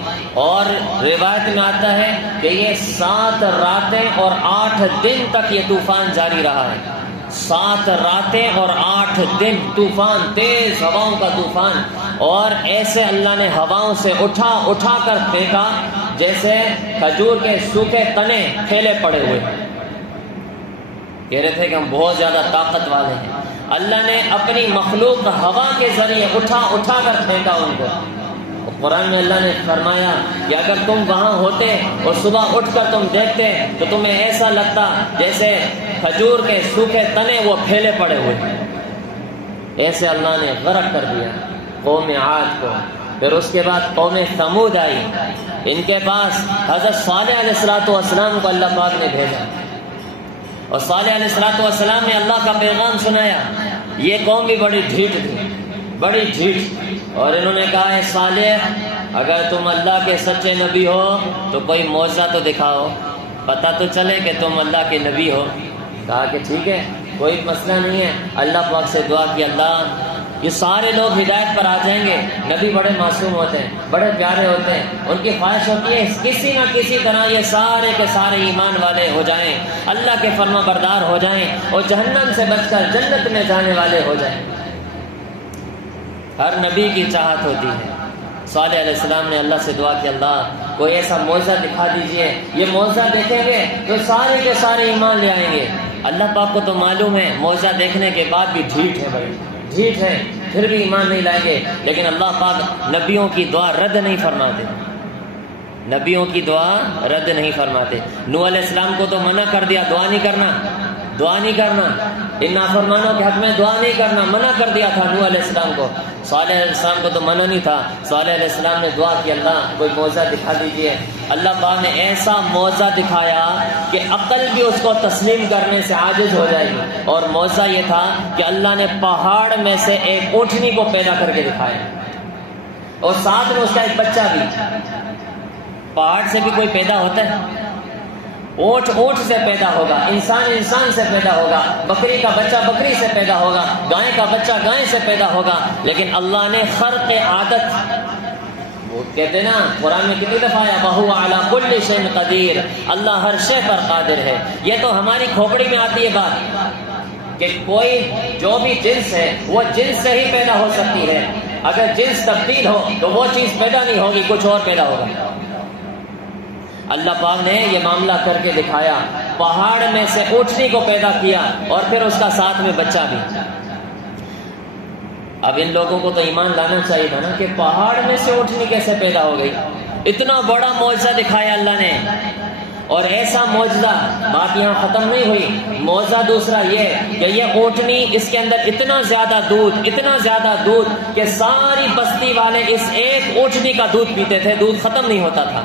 اور روایت میں آتا ہے کہ یہ 7 راتیں اور 8 دن تک یہ طوفان جاری رہا ہے، 7 راتیں اور 8 دن طوفان، تیز ہواؤں کا طوفان، اور ایسے اللہ نے ہواؤں سے اٹھا اٹھا کر پھینکا جیسے کھجور کے سوکھے تنے پھیلے پڑے ہوئے، کہہ رہے تھے کہ ہم بہت زیادہ طاقت والے ہیں۔ اللہ نے اپنی مخلوق ہوا کے ذریعے اٹھا اٹھا کر پھینکا ان کو۔ قرآن میں اللہ نے فرمایا کہ اگر تم وہاں ہوتے اور صبح اٹھ کر تم دیکھتے تو تمہیں ایسا لگتا جیسے کھجور کے سوکھے تنے وہ پھیلے پڑے ہوئے، ایسے اللہ نے غرق کر دیا قوم عاد کو۔ پھر اس کے بعد قوم ثمود آئی، ان کے پاس حضرت صالح علیہ السلام کو اللہ پاک نے بھیجا، اور صالح علیہ السلام نے اللہ کا پیغام سنایا۔ یہ قوم بھی بڑی ڈھیٹ تھی، بڑی ڈھیٹ، اور انہوں نے کہا ہے صالح اگر تم اللہ کے سچے نبی ہو تو کوئی معجزہ تو دکھاؤ، پتہ تو چلے کہ تم اللہ کے نبی ہو۔ کہا کہ ٹھیک ہے، کوئی مسئلہ نہیں ہے۔ اللہ پاک سے دعا کی، اللہ یہ سارے لوگ ہدایت پر آ جائیں گے، نبی بڑے معصوم ہوتے ہیں، بڑے پیارے ہوتے ہیں، ان کی خواہش ہوتی ہے کسی نہ کسی طرح یہ سارے کے سارے ایمان والے ہو جائیں، اللہ کے فرما بردار ہو جائیں، اور جہنم سے بچ کر جنت میں جانے والے ہو جائیں۔ ہر نبی کی چاہت ہوتی ہے۔ صالح علیہ السلام نے اللہ سے دعا کی، اللہ کوئی ایسا معجزہ دکھا دیجئے، یہ معجزہ دیکھیں گے تو سارے کے سارے ایمان لے آئیں گے۔ اللہ پاک کو تو معلوم ہے معجزہ دیکھنے کے بعد بھی ڈھیٹ ہے، بڑی ڈھیٹ ہے، پھر بھی ایمان نہیں لائیں گے، لیکن اللہ پاک نبیوں کی دعا رد نہیں فرماتے، نبیوں کی دعا رد نہیں فرماتے۔ نوح علیہ السلام کو تو منع کر دیا، دعا نہیں کرنا، دعا نہیں کرنا، ان نافرمانوں کے حق میں دعا نہیں کرنا، منع کر دیا تھا نوح علیہ السلام کو۔ صالح علیہ السلام کو تو منع نہیں تھا، صالح علیہ السلام نے دعا کی، اللہ کوئی معجزہ دکھا دیجئے۔ اللہ پاک نے ایسا معجزہ دکھایا کہ عقل بھی اس کو تسلیم کرنے سے عاجز ہو جائے گی، اور معجزہ یہ تھا کہ اللہ نے پہاڑ میں سے ایک اونٹنی کو پیدا کر کے دکھایا، اور ساتھ میں اس کا ایک بچہ بھی۔ پہاڑ سے بھی کوئی پیدا ہوتا ہے؟ اونٹ اونٹ سے پیدا ہوگا، انسان انسان سے پیدا ہوگا، بکری کا بچہ بکری سے پیدا ہوگا، گائے کا بچہ گائے سے پیدا ہوگا، لیکن اللہ نے خرق عادت، وہ کہتے نا قرآن میں کتنی دفعہ آیا وَهُوَ عَلَى كُلِّ شَيْءٍ قَدِيرٌ، اللہ ہر شے پر قادر ہے۔ یہ تو ہماری کھوپڑی میں آتی ہے بات کہ کوئی جو بھی جنس ہے وہ جنس سے ہی پیدا ہو سکتی ہے، اگر جنس تبدیل ہو تو وہ چیز پیدا نہیں ہوگی، کچھ اور پیدا ہوگا۔ اللہ پاک نے یہ معاملہ کر کے دکھایا، پہاڑ میں سے اونٹنی کو پیدا کیا اور پھر اس کا ساتھ میں بچہ بھی۔ اب ان لوگوں کو تو ایمان لانا چاہیے تھا نا کہ پہاڑ میں سے اونٹنی کیسے پیدا ہو گئی، اتنا بڑا معجزہ دکھایا اللہ نے۔ اور ایسا معجزہ، بات یہاں ختم نہیں ہوئی، معجزہ دوسرا یہ کہ یہ اونٹنی، اس کے اندر اتنا زیادہ دودھ کہ ساری بستی والے اس ایک اونٹنی کا دودھ پیتے تھے، دودھ ختم نہیں ہوتا تھا،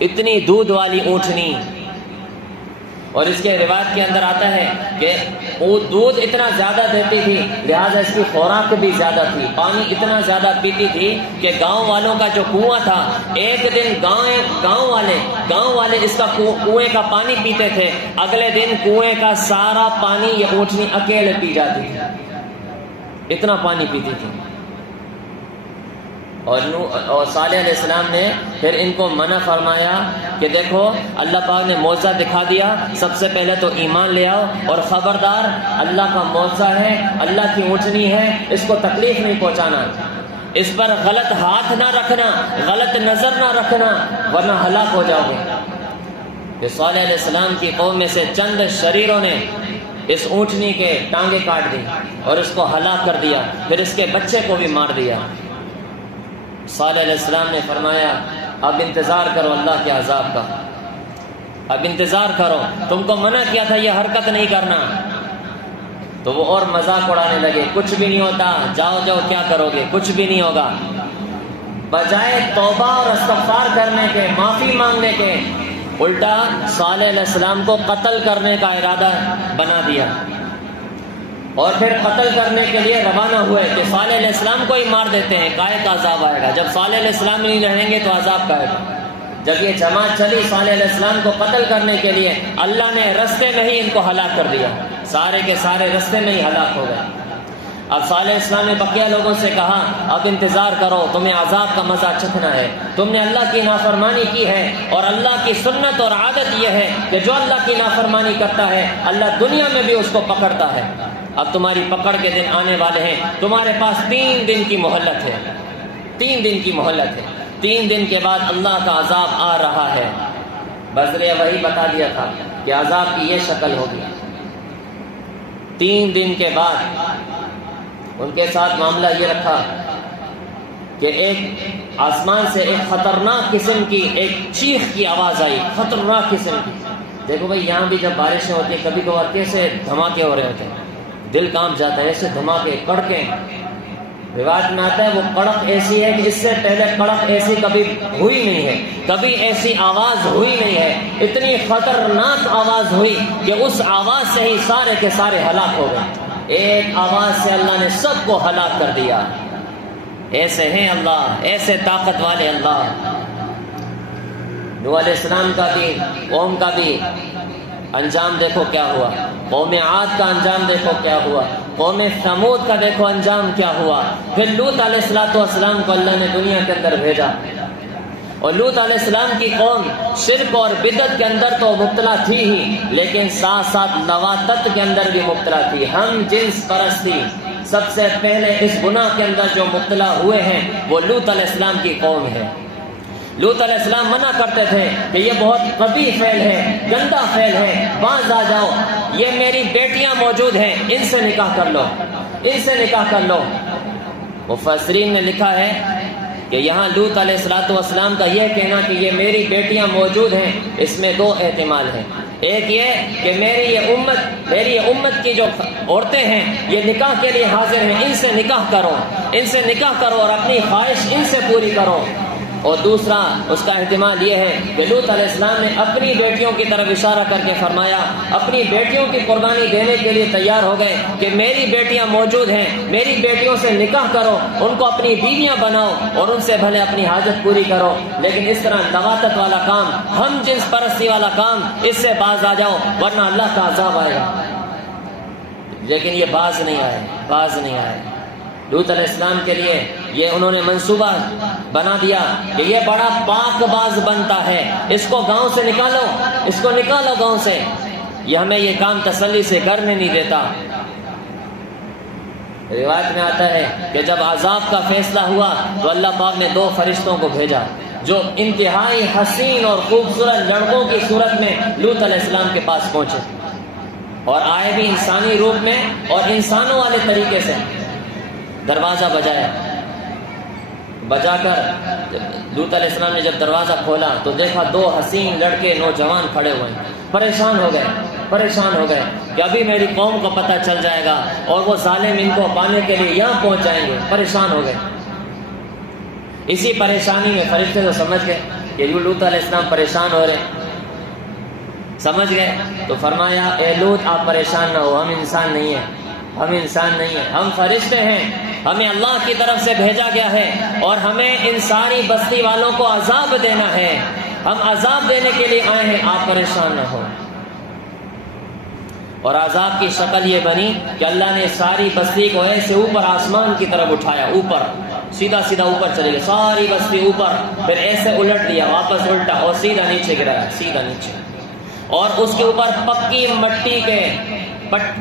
اتنی دودھ والی اونٹنی۔ اور اس کے روایت کے اندر آتا ہے کہ وہ دودھ اتنا زیادہ دیتی تھی لہذا اس کی خوراک بھی زیادہ تھی، پانی اتنا زیادہ پیتی تھی کہ گاؤں والوں کا جو کنواں تھا، ایک دن گاؤں والے اس کا کنویں کا پانی پیتے تھے، اگلے دن کنویں کا سارا پانی یہ اونٹنی اکیلے پی جاتی تھی، اتنا پانی پیتی تھی۔ اور صالح علیہ السلام نے پھر ان کو منع فرمایا کہ دیکھو اللہ پاک نے معجزہ دکھا دیا، سب سے پہلے تو ایمان لے آؤ، اور خبردار اللہ کا معجزہ ہے، اللہ کی اونٹنی ہے، اس کو تکلیف نہیں پہنچانا، اس پر غلط ہاتھ نہ رکھنا، غلط نظر نہ رکھنا ورنہ ہلاک ہو جاؤ گے۔ کہ صالح علیہ السلام کی قوم میں سے چند شریروں نے اس اونٹنی کے ٹانگیں کاٹ دی اور اس کو ہلاک کر دیا، پھر اس کے بچے کو بھی مار دیا۔ صالح علیہ السلام نے فرمایا اب انتظار کرو اللہ کے عذاب کا، اب انتظار کرو، تم کو منع کیا تھا یہ حرکت نہیں کرنا۔ تو وہ اور مذاق اڑانے لگے، کچھ بھی نہیں ہوتا، جاؤ کیا کرو گے، کچھ بھی نہیں ہوگا۔ بجائے توبہ اور استغفار کرنے کے، معافی مانگنے کے، الٹا صالح علیہ السلام کو قتل کرنے کا ارادہ بنا دیا، اور پھر قتل کرنے کے لیے روانہ ہوئے کہ صالح علیہ السلام کو ہی مار دیتے ہیں، کائے کا عذاب آئے گا، جب صالح علیہ السلام نہیں رہیں گے تو عذاب کا آئے گا۔ جب یہ جماعت چلی صالح علیہ السلام کو قتل کرنے کے لیے، اللہ نے رستے میں ہی ان کو ہلاک کر دیا، سارے کے سارے رستے میں ہی ہلاک ہو گئے۔ اب صالح علیہ السلام نے بقیہ لوگوں سے کہا اب انتظار کرو، تمہیں عذاب کا مزہ چکھنا ہے، تم نے اللہ کی نافرمانی کی ہے، اور اللہ کی سنت اور عادت یہ ہے کہ جو اللہ کی نافرمانی کرتا ہے اللہ دنیا میں بھی اس کو پکڑتا ہے۔ اب تمہاری پکڑ کے دن آنے والے ہیں، تمہارے پاس 3 دن کی مہلت ہے، 3 دن کی مہلت ہے، 3 دن کے بعد اللہ کا عذاب آ رہا ہے۔ بذریعہ وحی بتا دیا تھا کہ عذاب کی یہ شکل ہوگی۔ 3 دن کے بعد ان کے ساتھ معاملہ یہ رکھا کہ ایک آسمان سے ایک خطرناک قسم کی ایک چیخ کی آواز آئی، خطرناک قسم کی۔ دیکھو بھائی یہاں بھی جب بارشیں ہوتی ہیں کبھی کبھار کیسے دھماکے ہو رہے ہوتے ہیں، دل کانپ جاتا ہے، ایسے دھماکے، کڑکیں۔ روایت میں آتا ہے وہ کڑک ایسی ہے کہ اس سے پہلے کڑک ایسی کبھی ہوئی نہیں ہے، کبھی ایسی آواز ہوئی نہیں ہے، اتنی خطرناک آواز ہوئی کہ اس آواز سے ہی سارے کے سارے ہلاک ہو گئے۔ ایک آواز سے اللہ نے سب کو ہلاک کر دیا۔ ایسے ہیں اللہ، ایسے طاقت والے اللہ۔ نوح علیہ السلام کا بھی، قوم کا بھی انجام دیکھو کیا ہوا، قوم عاد کا انجام دیکھو کیا ہوا، قوم ثمود کا دیکھو انجام کیا ہوا۔ پھر لوط علیہ السلام کو اللہ نے دنیا کے اندر بھیجا، اور لوط علیہ السلام کی قوم شرک اور بدعت کے اندر تو مبتلا تھی ہی، لیکن ساتھ ساتھ لواطت کے اندر بھی مبتلا تھی، ہم جنس پرستی۔ سب سے پہلے اس گناہ کے اندر جو مبتلا ہوئے ہیں وہ لوط علیہ السلام کی قوم ہے۔ لوط علیہ السلام منع کرتے تھے کہ یہ بہت قبیح فعل ہے، گندا فعل ہے، باز آ جاؤ، یہ میری بیٹیاں موجود ہیں، ان سے نکاح کر لو، ان سے نکاح کر لو۔ مفسرین نے لکھا ہے کہ یہاں لوط علیہ السلام کا یہ کہنا کہ یہ میری بیٹیاں موجود ہیں، اس میں 2 احتمال ہیں۔ ایک یہ کہ میری یہ امت کی جو عورتیں ہیں یہ نکاح کے لیے حاضر ہیں، ان سے نکاح کرو، ان سے نکاح کرو اور اپنی خواہش ان سے پوری کرو۔ اور دوسرا اس کا احتمال یہ ہے کہ لوط علیہ السلام نے اپنی بیٹیوں کی طرف اشارہ کر کے فرمایا، اپنی بیٹیوں کی قربانی دینے کے لیے تیار ہو گئے کہ میری بیٹیاں موجود ہیں، میری بیٹیوں سے نکاح کرو، ان کو اپنی بیویاں بناؤ اور ان سے بھلے اپنی حاجت پوری کرو، لیکن اس طرح لواطت والا کام، ہم جنس پرستی والا کام، اس سے باز آ جاؤ ورنہ اللہ کا عذاب آئے گا۔ لیکن یہ باز نہیں آئے۔ لوط علیہ السلام کے لیے یہ انہوں نے منصوبہ بنا دیا کہ یہ بڑا پاک باز بنتا ہے، اس کو گاؤں سے نکالو، اس کو نکالو گاؤں سے، یہ ہمیں یہ کام تسلی سے کرنے نہیں دیتا۔ روایت میں آتا ہے کہ جب عذاب کا فیصلہ ہوا تو اللہ پاک نے 2 فرشتوں کو بھیجا جو انتہائی حسین اور خوبصورت لڑکوں کی صورت میں لوط علیہ السلام کے پاس پہنچے، اور آئے بھی انسانی روپ میں اور انسانوں والے طریقے سے۔ دروازہ بجا کر لوط علیہ السلام نے جب دروازہ کھولا تو دیکھا 2 حسین لڑکے نوجوان کھڑے ہوئے ہیں۔ پریشان ہو گئے کہ ابھی میری قوم کو پتہ چل جائے گا اور وہ ظالم ان کو پانے کے لیے یہاں پہنچ جائیں گے۔ پریشان ہو گئے۔ اسی پریشانی میں فرشتے تو سمجھ گئے کہ لوط علیہ السلام پریشان ہو رہے ہیں، سمجھ گئے؟ تو فرمایا اے لوط آپ پریشان نہ ہو، ہم انسان نہیں ہیں، ہم انسان نہیں ہیں، ہم فرشتے ہیں، ہمیں اللہ کی طرف سے بھیجا گیا ہے اور ہمیں ان ساری بستی والوں کو عذاب دینا ہے، ہم عذاب دینے کے لیے آئے ہیں، آپ پریشان نہ ہو۔ اور عذاب کی شکل یہ بنی کہ اللہ نے ساری بستی کو ایسے اوپر آسمان کی طرف اٹھایا، اوپر سیدھا سیدھا اوپر چلے گئے، ساری بستی اوپر، پھر ایسے الٹ دیا، واپس الٹا اور سیدھا نیچے گرایا، سیدھا نیچے، اور اس کے اوپر پکی مٹی کے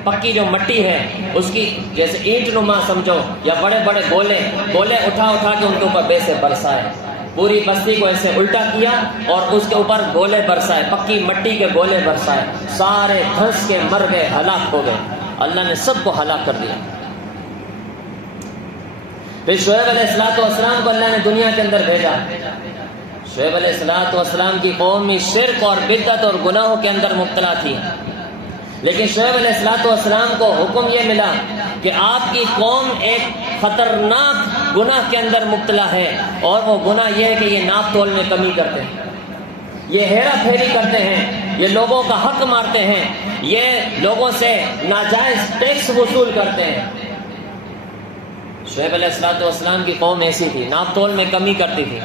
پکی جو مٹی ہے اس کی جیسے اینٹ نما سمجھو یا بڑے بڑے گولے اٹھا کے ان کے اوپر بیسے برسائے، پوری بستی کو ایسے الٹا کیا اور اس کے اوپر گولے برسائے، پکی مٹی کے گولے برسائے، سارے دھنس کے مر گئے، ہلاک ہو گئے، اللہ نے سب کو ہلاک کر دیا۔ پھر شعیب علیہ السلام کو اللہ نے دنیا کے اندر بھیجا۔ شعیب علیہ السلام کی قوم شرک اور بدعت اور گناہوں کے اندر مبتلا تھی، لیکن شعیب علیہ السلام کو حکم یہ ملا کہ آپ کی قوم ایک خطرناک گناہ کے اندر مبتلا ہے، اور وہ گناہ یہ ہے کہ یہ ناپ تول میں کمی کرتے ہیں، یہ ہیرا پھیری کرتے ہیں، یہ لوگوں کا حق مارتے ہیں، یہ لوگوں سے ناجائز ٹیکس وصول کرتے ہیں۔ شعیب علیہ السلام کی قوم ایسی تھی، ناپ تول میں کمی کرتی تھی،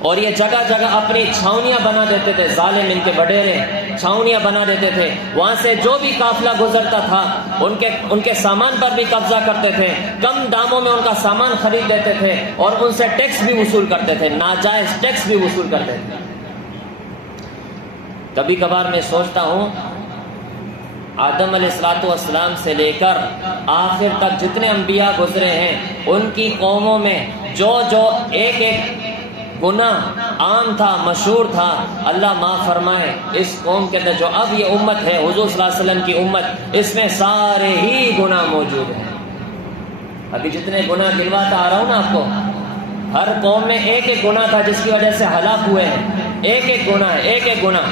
اور یہ جگہ جگہ اپنی چھاونیاں بنا دیتے تھے، ظالم ان کے وڈیرے چھاونیاں بنا دیتے تھے، وہاں سے جو بھی قافلہ گزرتا تھا ان کے سامان پر بھی قبضہ کرتے تھے، کم داموں میں ان کا سامان خرید لیتے تھے اور ان سے ٹیکس بھی وصول کرتے تھے، ناجائز ٹیکس بھی وصول کرتے تھے۔ کبھی کبھار میں سوچتا ہوں آدم علیہ السلام سے لے کر آخر تک جتنے انبیاء گزرے ہیں ان کی قوموں میں جو ایک گناہ عام تھا، مشہور تھا، اللہ معاف فرمائے، اس قوم کے اندر جو اب یہ امت ہے، حضور صلی اللہ علیہ وسلم کی امت، اس میں سارے ہی گناہ موجود ہیں۔ ابھی جتنے گناہ گنواتا آ رہا ہوں نا آپ کو، ہر قوم میں ایک گناہ تھا جس کی وجہ سے ہلاک ہوئے ہیں، ایک گناہ ہے، ایک گناہ،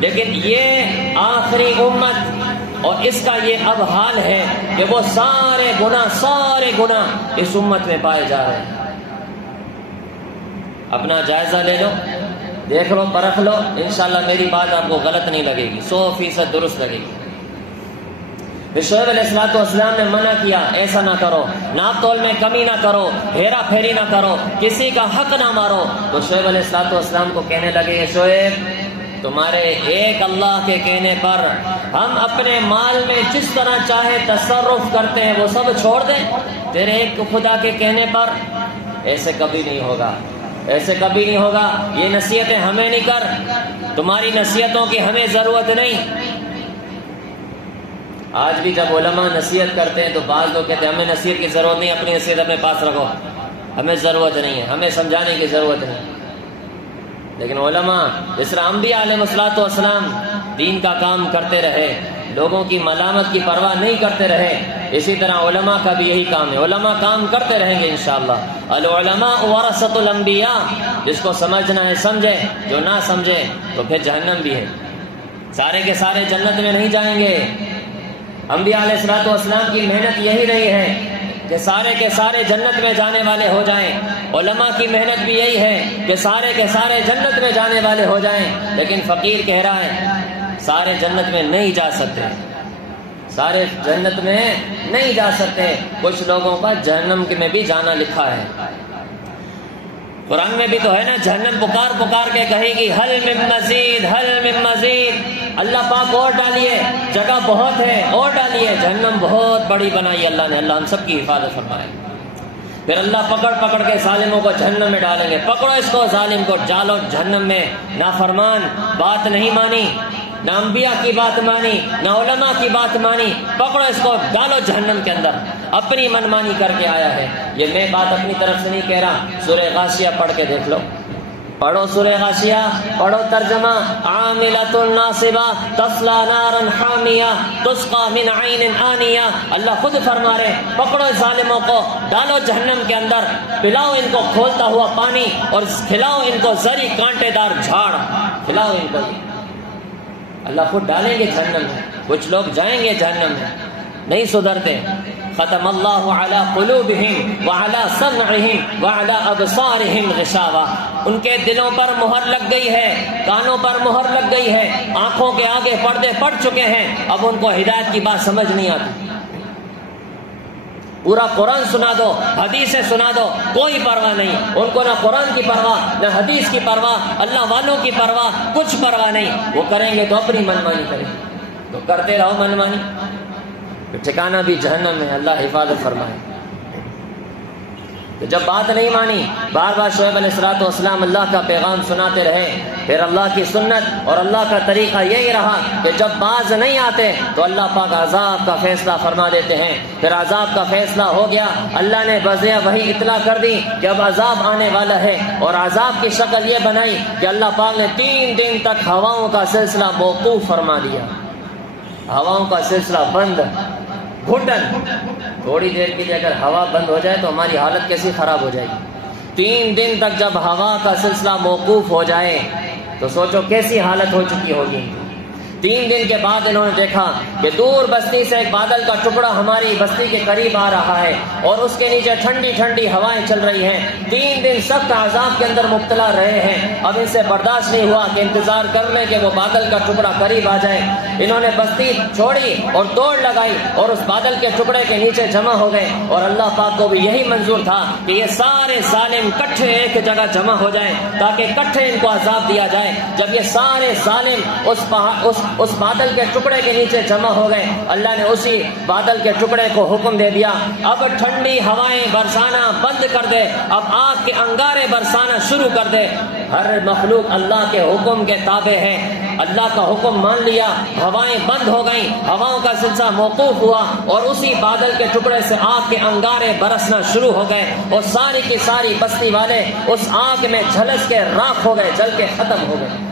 لیکن یہ آخری امت اور اس کا یہ اب حال ہے کہ وہ سارے گناہ اس امت میں پائے جا رہے ہیں۔ اپنا جائزہ لے لو، دیکھ لو، پرکھ لو، انشاءاللہ میری بات آپ کو غلط نہیں لگے گی، 100% درست لگے گی۔ شعیب علیہ السلام نے منع کیا، ایسا نہ کرو، ناپ تول میں کمی نہ کرو، ہیرا پھیری نہ کرو، کسی کا حق نہ مارو۔ تو شعیب علیہ السلام کو کہنے لگے، شعیب تمہارے ایک اللہ کے کہنے پر ہم اپنے مال میں جس طرح چاہے تصرف کرتے ہیں وہ سب چھوڑ دیں؟ تیرے ایک خدا کے کہنے پر؟ ایسے کبھی نہیں ہوگا، ایسے کبھی نہیں ہوگا، یہ نصیحتیں ہمیں نہیں کر، تمہاری نصیحتوں کی ہمیں ضرورت نہیں۔ آج بھی جب علماء نصیحت کرتے ہیں تو بعض لوگ کہتے ہیں ہمیں نصیحت کی ضرورت نہیں، اپنی نصیحت اپنے پاس رکھو، ہمیں ضرورت نہیں ہے، ہمیں سمجھانے کی ضرورت نہیں۔ لیکن علماء جس طرح انبیاء علیہ السلام دین کا کام کرتے رہے، لوگوں کی ملامت کی پرواہ نہیں کرتے رہے، اسی طرح علماء کا بھی یہی کام ہے، علماء کام کرتے رہیں گے انشاءاللہ۔ العلماء ورثۃ الانبیاء، جس کو سمجھنا ہے سمجھے، جو نہ سمجھے تو پھر جہنم بھی ہے، سارے کے سارے جنت میں نہیں جائیں گے۔ انبیاء علیہ السلام کی محنت یہی رہی ہے کہ سارے کے سارے جنت میں جانے والے ہو جائیں، علماء کی محنت بھی یہی ہے کہ سارے کے سارے جنت میں جانے والے ہو جائیں، لیکن فقیر کہہ رہا ہے سارے جنت میں نہیں جا سکتے، سارے جنت میں نہیں جا سکتے، کچھ لوگوں کا جہنم میں بھی جانا لکھا ہے۔ قرآن میں بھی تو ہے نا، جہنم پکار پکار کے کہے گی حل من مزید، حل من مزید، اللہ پاک اور ڈالیے، جگہ بہت ہے اور ڈالیے، جہنم بہت بڑی بنائی اللہ نے، اللہ ہم سب کی حفاظت فرمائے۔ پھر اللہ پکڑ پکڑ کے ظالموں کو جہنم میں ڈالیں گے، پکڑو اس کو ظالم کو، ڈالو جہنم میں، نافرمان، بات نہیں مانی، نہ انبیاء کی بات مانی، نہ علماء کی بات مانی، پکڑو اس کو، ڈالو جہنم کے اندر، اپنی منمانی کر کے آیا ہے۔ یہ میں بات اپنی طرف سے نہیں کہہ رہا، سورہ غاشیہ پڑھ کے دیکھ لو، پڑھو سورہ غاشیہ، پڑھو ترجمہ، عاملۃ ناصبہ تصلی نارا حامیہ تسقی من عین آنیہ، اللہ خود فرما رہے پکڑو ظالموں کو، ڈالو جہنم کے اندر، پلاؤ ان کو کھولتا ہوا پانی اور کھلاؤ ان کو زری کانٹے دار جھاڑ، کھلاؤ ان کو، اللہ خود ڈالیں گے جہنم میں۔ کچھ لوگ جائیں گے جہنم میں، نہیں سدھرتے، ختم اللہ علی قلوبہم وعلی سمعہم وعلی ابصارہم غشاوہ، ان کے دلوں پر مہر لگ گئی ہے، کانوں پر مہر لگ گئی ہے، آنکھوں کے آگے پردے پڑ چکے ہیں، اب ان کو ہدایت کی بات سمجھ نہیں آتی۔ پورا قرآن سنا دو، حدیثیں سنا دو، کوئی پرواہ نہیں ان کو، نہ قرآن کی پرواہ، نہ حدیث کی پرواہ، اللہ والوں کی پرواہ، کچھ پرواہ نہیں۔ وہ کریں گے تو اپنی منمانی کریں، تو کرتے رہو منمانی، ٹھکانہ بھی جہنم ہے، اللہ حفاظت فرمائے۔ تو جب بات نہیں مانی، بار بار شعیب علیہ السلام اللہ کا پیغام سناتے رہے، پھر اللہ کی سنت اور اللہ کا طریقہ یہی رہا کہ جب باز نہیں آتے تو اللہ پاک عذاب کا فیصلہ فرما دیتے ہیں۔ پھر عذاب کا فیصلہ ہو گیا، اللہ نے بذریعہ وحی اطلاع کر دی کہ اب عذاب آنے والا ہے، اور عذاب کی شکل یہ بنائی کہ اللہ پاک نے 3 دن تک ہواؤں کا سلسلہ موقوف فرما دیا، ہواؤں کا سلسلہ بند، گھٹن۔ تھوڑی دیر کے لیے اگر ہوا بند ہو جائے تو ہماری حالت کیسی خراب ہو جائے گی۔ 3 دن تک جب ہوا کا سلسلہ موقوف ہو جائے تو سوچو کیسی حالت ہو چکی ہوگی۔ 3 دن کے بعد انہوں نے دیکھا کہ دور بستی سے ایک بادل کا ٹکڑا ہماری بستی کے قریب آ رہا ہے، اور اس کے نیچے ٹھنڈی ٹھنڈی ہوائیں چل رہی ہیں۔ 3 دن سخت عذاب کے اندر مبتلا رہے ہیں، اب ان سے برداشت نہیں ہوا کہ انتظار کر لیں کہ وہ بادل کا ٹکڑا قریب آ جائے۔ انہوں نے بستی چھوڑی اور دوڑ لگائی، اور اس بادل کے ٹکڑے کے نیچے جمع ہو گئے، اور اللہ پاک کو بھی یہی منظور تھا کہ یہ سارے ظالم کٹھے ایک جگہ جمع ہو جائیں تاکہ کٹھے ان کو عذاب دیا جائے۔ جب یہ سارے ظالم اس بادل کے ٹکڑے کے نیچے جمع ہو گئے، اللہ نے اسی بادل کے ٹکڑے کو حکم دے دیا، اب ٹھنڈی ہوائیں برسانا بند کر دے، اب آگ کے انگارے برسانا شروع کر دے۔ ہر مخلوق اللہ کے حکم کے تابع ہے، اللہ کا حکم مان لیا، ہوائیں بند ہو گئیں، ہواؤں کا سلسلہ موقوف ہوا، اور اسی بادل کے ٹکڑے سے آگ کے انگارے برسنا شروع ہو گئے، اور ساری کی ساری بستی والے اس آگ میں جھلس کے راکھ ہو گئے، جل کے ختم ہو گئے۔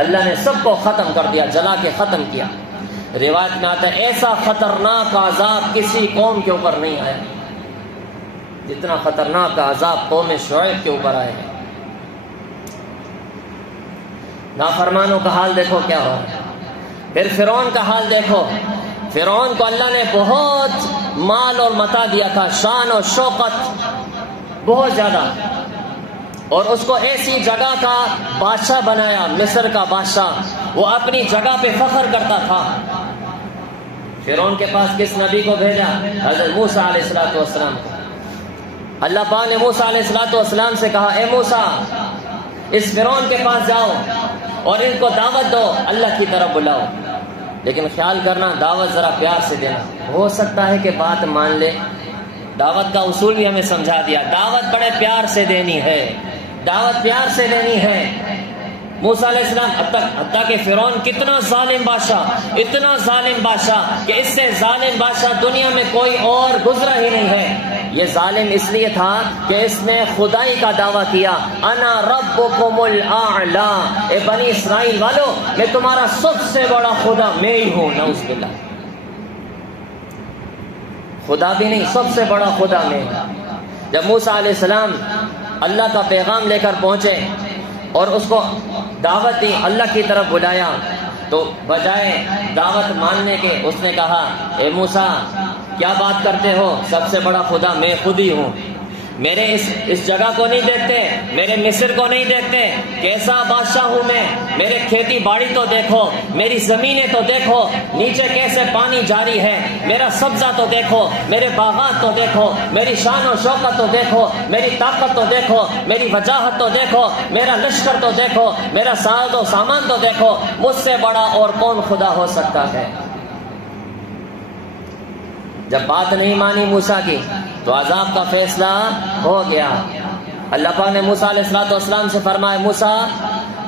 اللہ نے سب کو ختم کر دیا، جلا کے ختم کیا۔ روایت میں آتا ہے ایسا خطرناک عذاب کسی قوم کے اوپر نہیں آیا جتنا خطرناک عذاب قوم شعیب کے اوپر آئے ہیں۔ نافرمانوں کا حال دیکھو کیا ہو۔ پھر فرعون کا حال دیکھو، فرعون کو اللہ نے بہت مال اور متاع دیا تھا، شان اور شوکت بہت زیادہ، اور اس کو ایسی جگہ کا بادشاہ بنایا، مصر کا بادشاہ، وہ اپنی جگہ پہ فخر کرتا تھا۔ فرعون کے پاس کس نبی کو بھیجا؟ حضرت موسیٰ علیہ السلام کو۔ اللہ پاک نے موسیٰ علیہ السلام سے کہا، اے موسیٰ اس فرعون کے پاس جاؤ اور ان کو دعوت دو، اللہ کی طرف بلاؤ، لیکن خیال کرنا دعوت ذرا پیار سے دینا، ہو سکتا ہے کہ بات مان لے۔ دعوت کا اصول بھی ہمیں سمجھا دیا، دعوت بڑے پیار سے دینی ہے، دعوت پیار سے دینی ہے۔ موسیٰ علیہ السلام حتیٰ کہ فرعون کتنا ظالم بادشاہ، اتنا ظالم بادشاہ کہ اس سے ظالم بادشاہ دنیا میں کوئی اور گزرا ہی نہیں ہے۔ یہ ظالم اس لیے تھا کہ اس نے خدائی کا دعویٰ کیا، انا ربکم الاعلی، اے بنی اسرائیل والو میں تمہارا سب سے بڑا خدا میں ہی ہوں۔ نعوذ باللہ، خدا بھی نہیں، سب سے بڑا خدا میں۔ جب موسیٰ علیہ السلام اللہ کا پیغام لے کر پہنچے اور اس کو دعوت دی، اللہ کی طرف بلایا، تو بجائے دعوت ماننے کے اس نے کہا، اے موسیٰ کیا بات کرتے ہو، سب سے بڑا خدا میں خود ہی ہوں، میرے اس جگہ کو نہیں دیکھتے، میرے مصر کو نہیں دیکھتے، کیسا بادشاہ ہوں میں، میرے کھیتی باڑی تو دیکھو، میری زمینیں تو دیکھو، نیچے کیسے پانی جاری ہے، میرا سبزہ تو دیکھو، میرے باغات تو دیکھو، میری شان و شوکت تو دیکھو، میری طاقت تو دیکھو، میری وجاہت تو دیکھو، میرا لشکر تو دیکھو، میرا ساز و سامان تو دیکھو، مجھ سے بڑا اور کون خدا ہو سکتا ہے۔ جب بات نہیں مانی موسیٰ کی تو عذاب کا فیصلہ ہو گیا۔ اللہ پاک نے موسیٰ علیہ السلام سے فرمایا، موسیٰ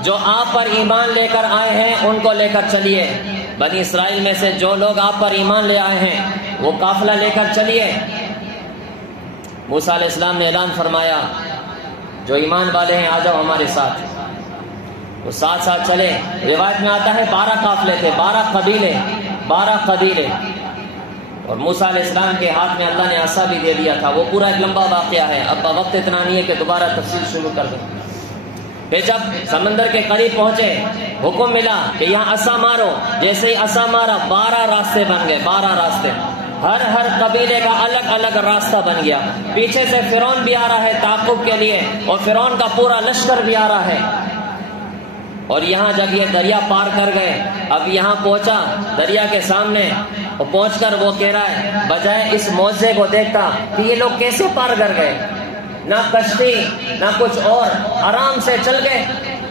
جو آپ پر ایمان لے کر آئے ہیں ان کو لے کر چلیے، بنی اسرائیل میں سے جو لوگ آپ پر ایمان لے آئے ہیں وہ قافلہ لے کر چلیے۔ موسیٰ علیہ السلام نے اعلان فرمایا، جو ایمان والے ہیں آ جاؤ ہمارے ساتھ۔ وہ ساتھ ساتھ چلے۔ روایت میں آتا ہے 12 قافلے تھے، 12 قبیلے، 12 قبیلے، اور موسیٰ علیہ السلام کے ہاتھ میں اللہ نے عصا بھی دے دیا تھا۔ وہ پورا ایک لمبا واقعہ ہے، اب وقت اتنا نہیں ہے کہ دوبارہ تفصیل شروع کر دیں۔ پھر جب سمندر کے قریب پہنچے، حکم ملا کہ یہاں عصا مارو، جیسے ہی عصا مارا 12 راستے بن گئے، 12 راستے، ہر قبیلے کا الگ الگ راستہ بن گیا. پیچھے سے فرعون بھی آ رہا ہے تعاقب کے لیے، اور فرعون کا پورا لشکر بھی آ رہا ہے. اور یہاں جب یہ دریا پار کر گئے، اب یہاں پہنچا دریا کے سامنے، اور پہنچ کر وہ کہہ رہا ہے بجائے اس معجزے کو دیکھتا کہ یہ لوگ کیسے پار کر گئے، نہ کشتی نہ کچھ اور، آرام سے چل گئے،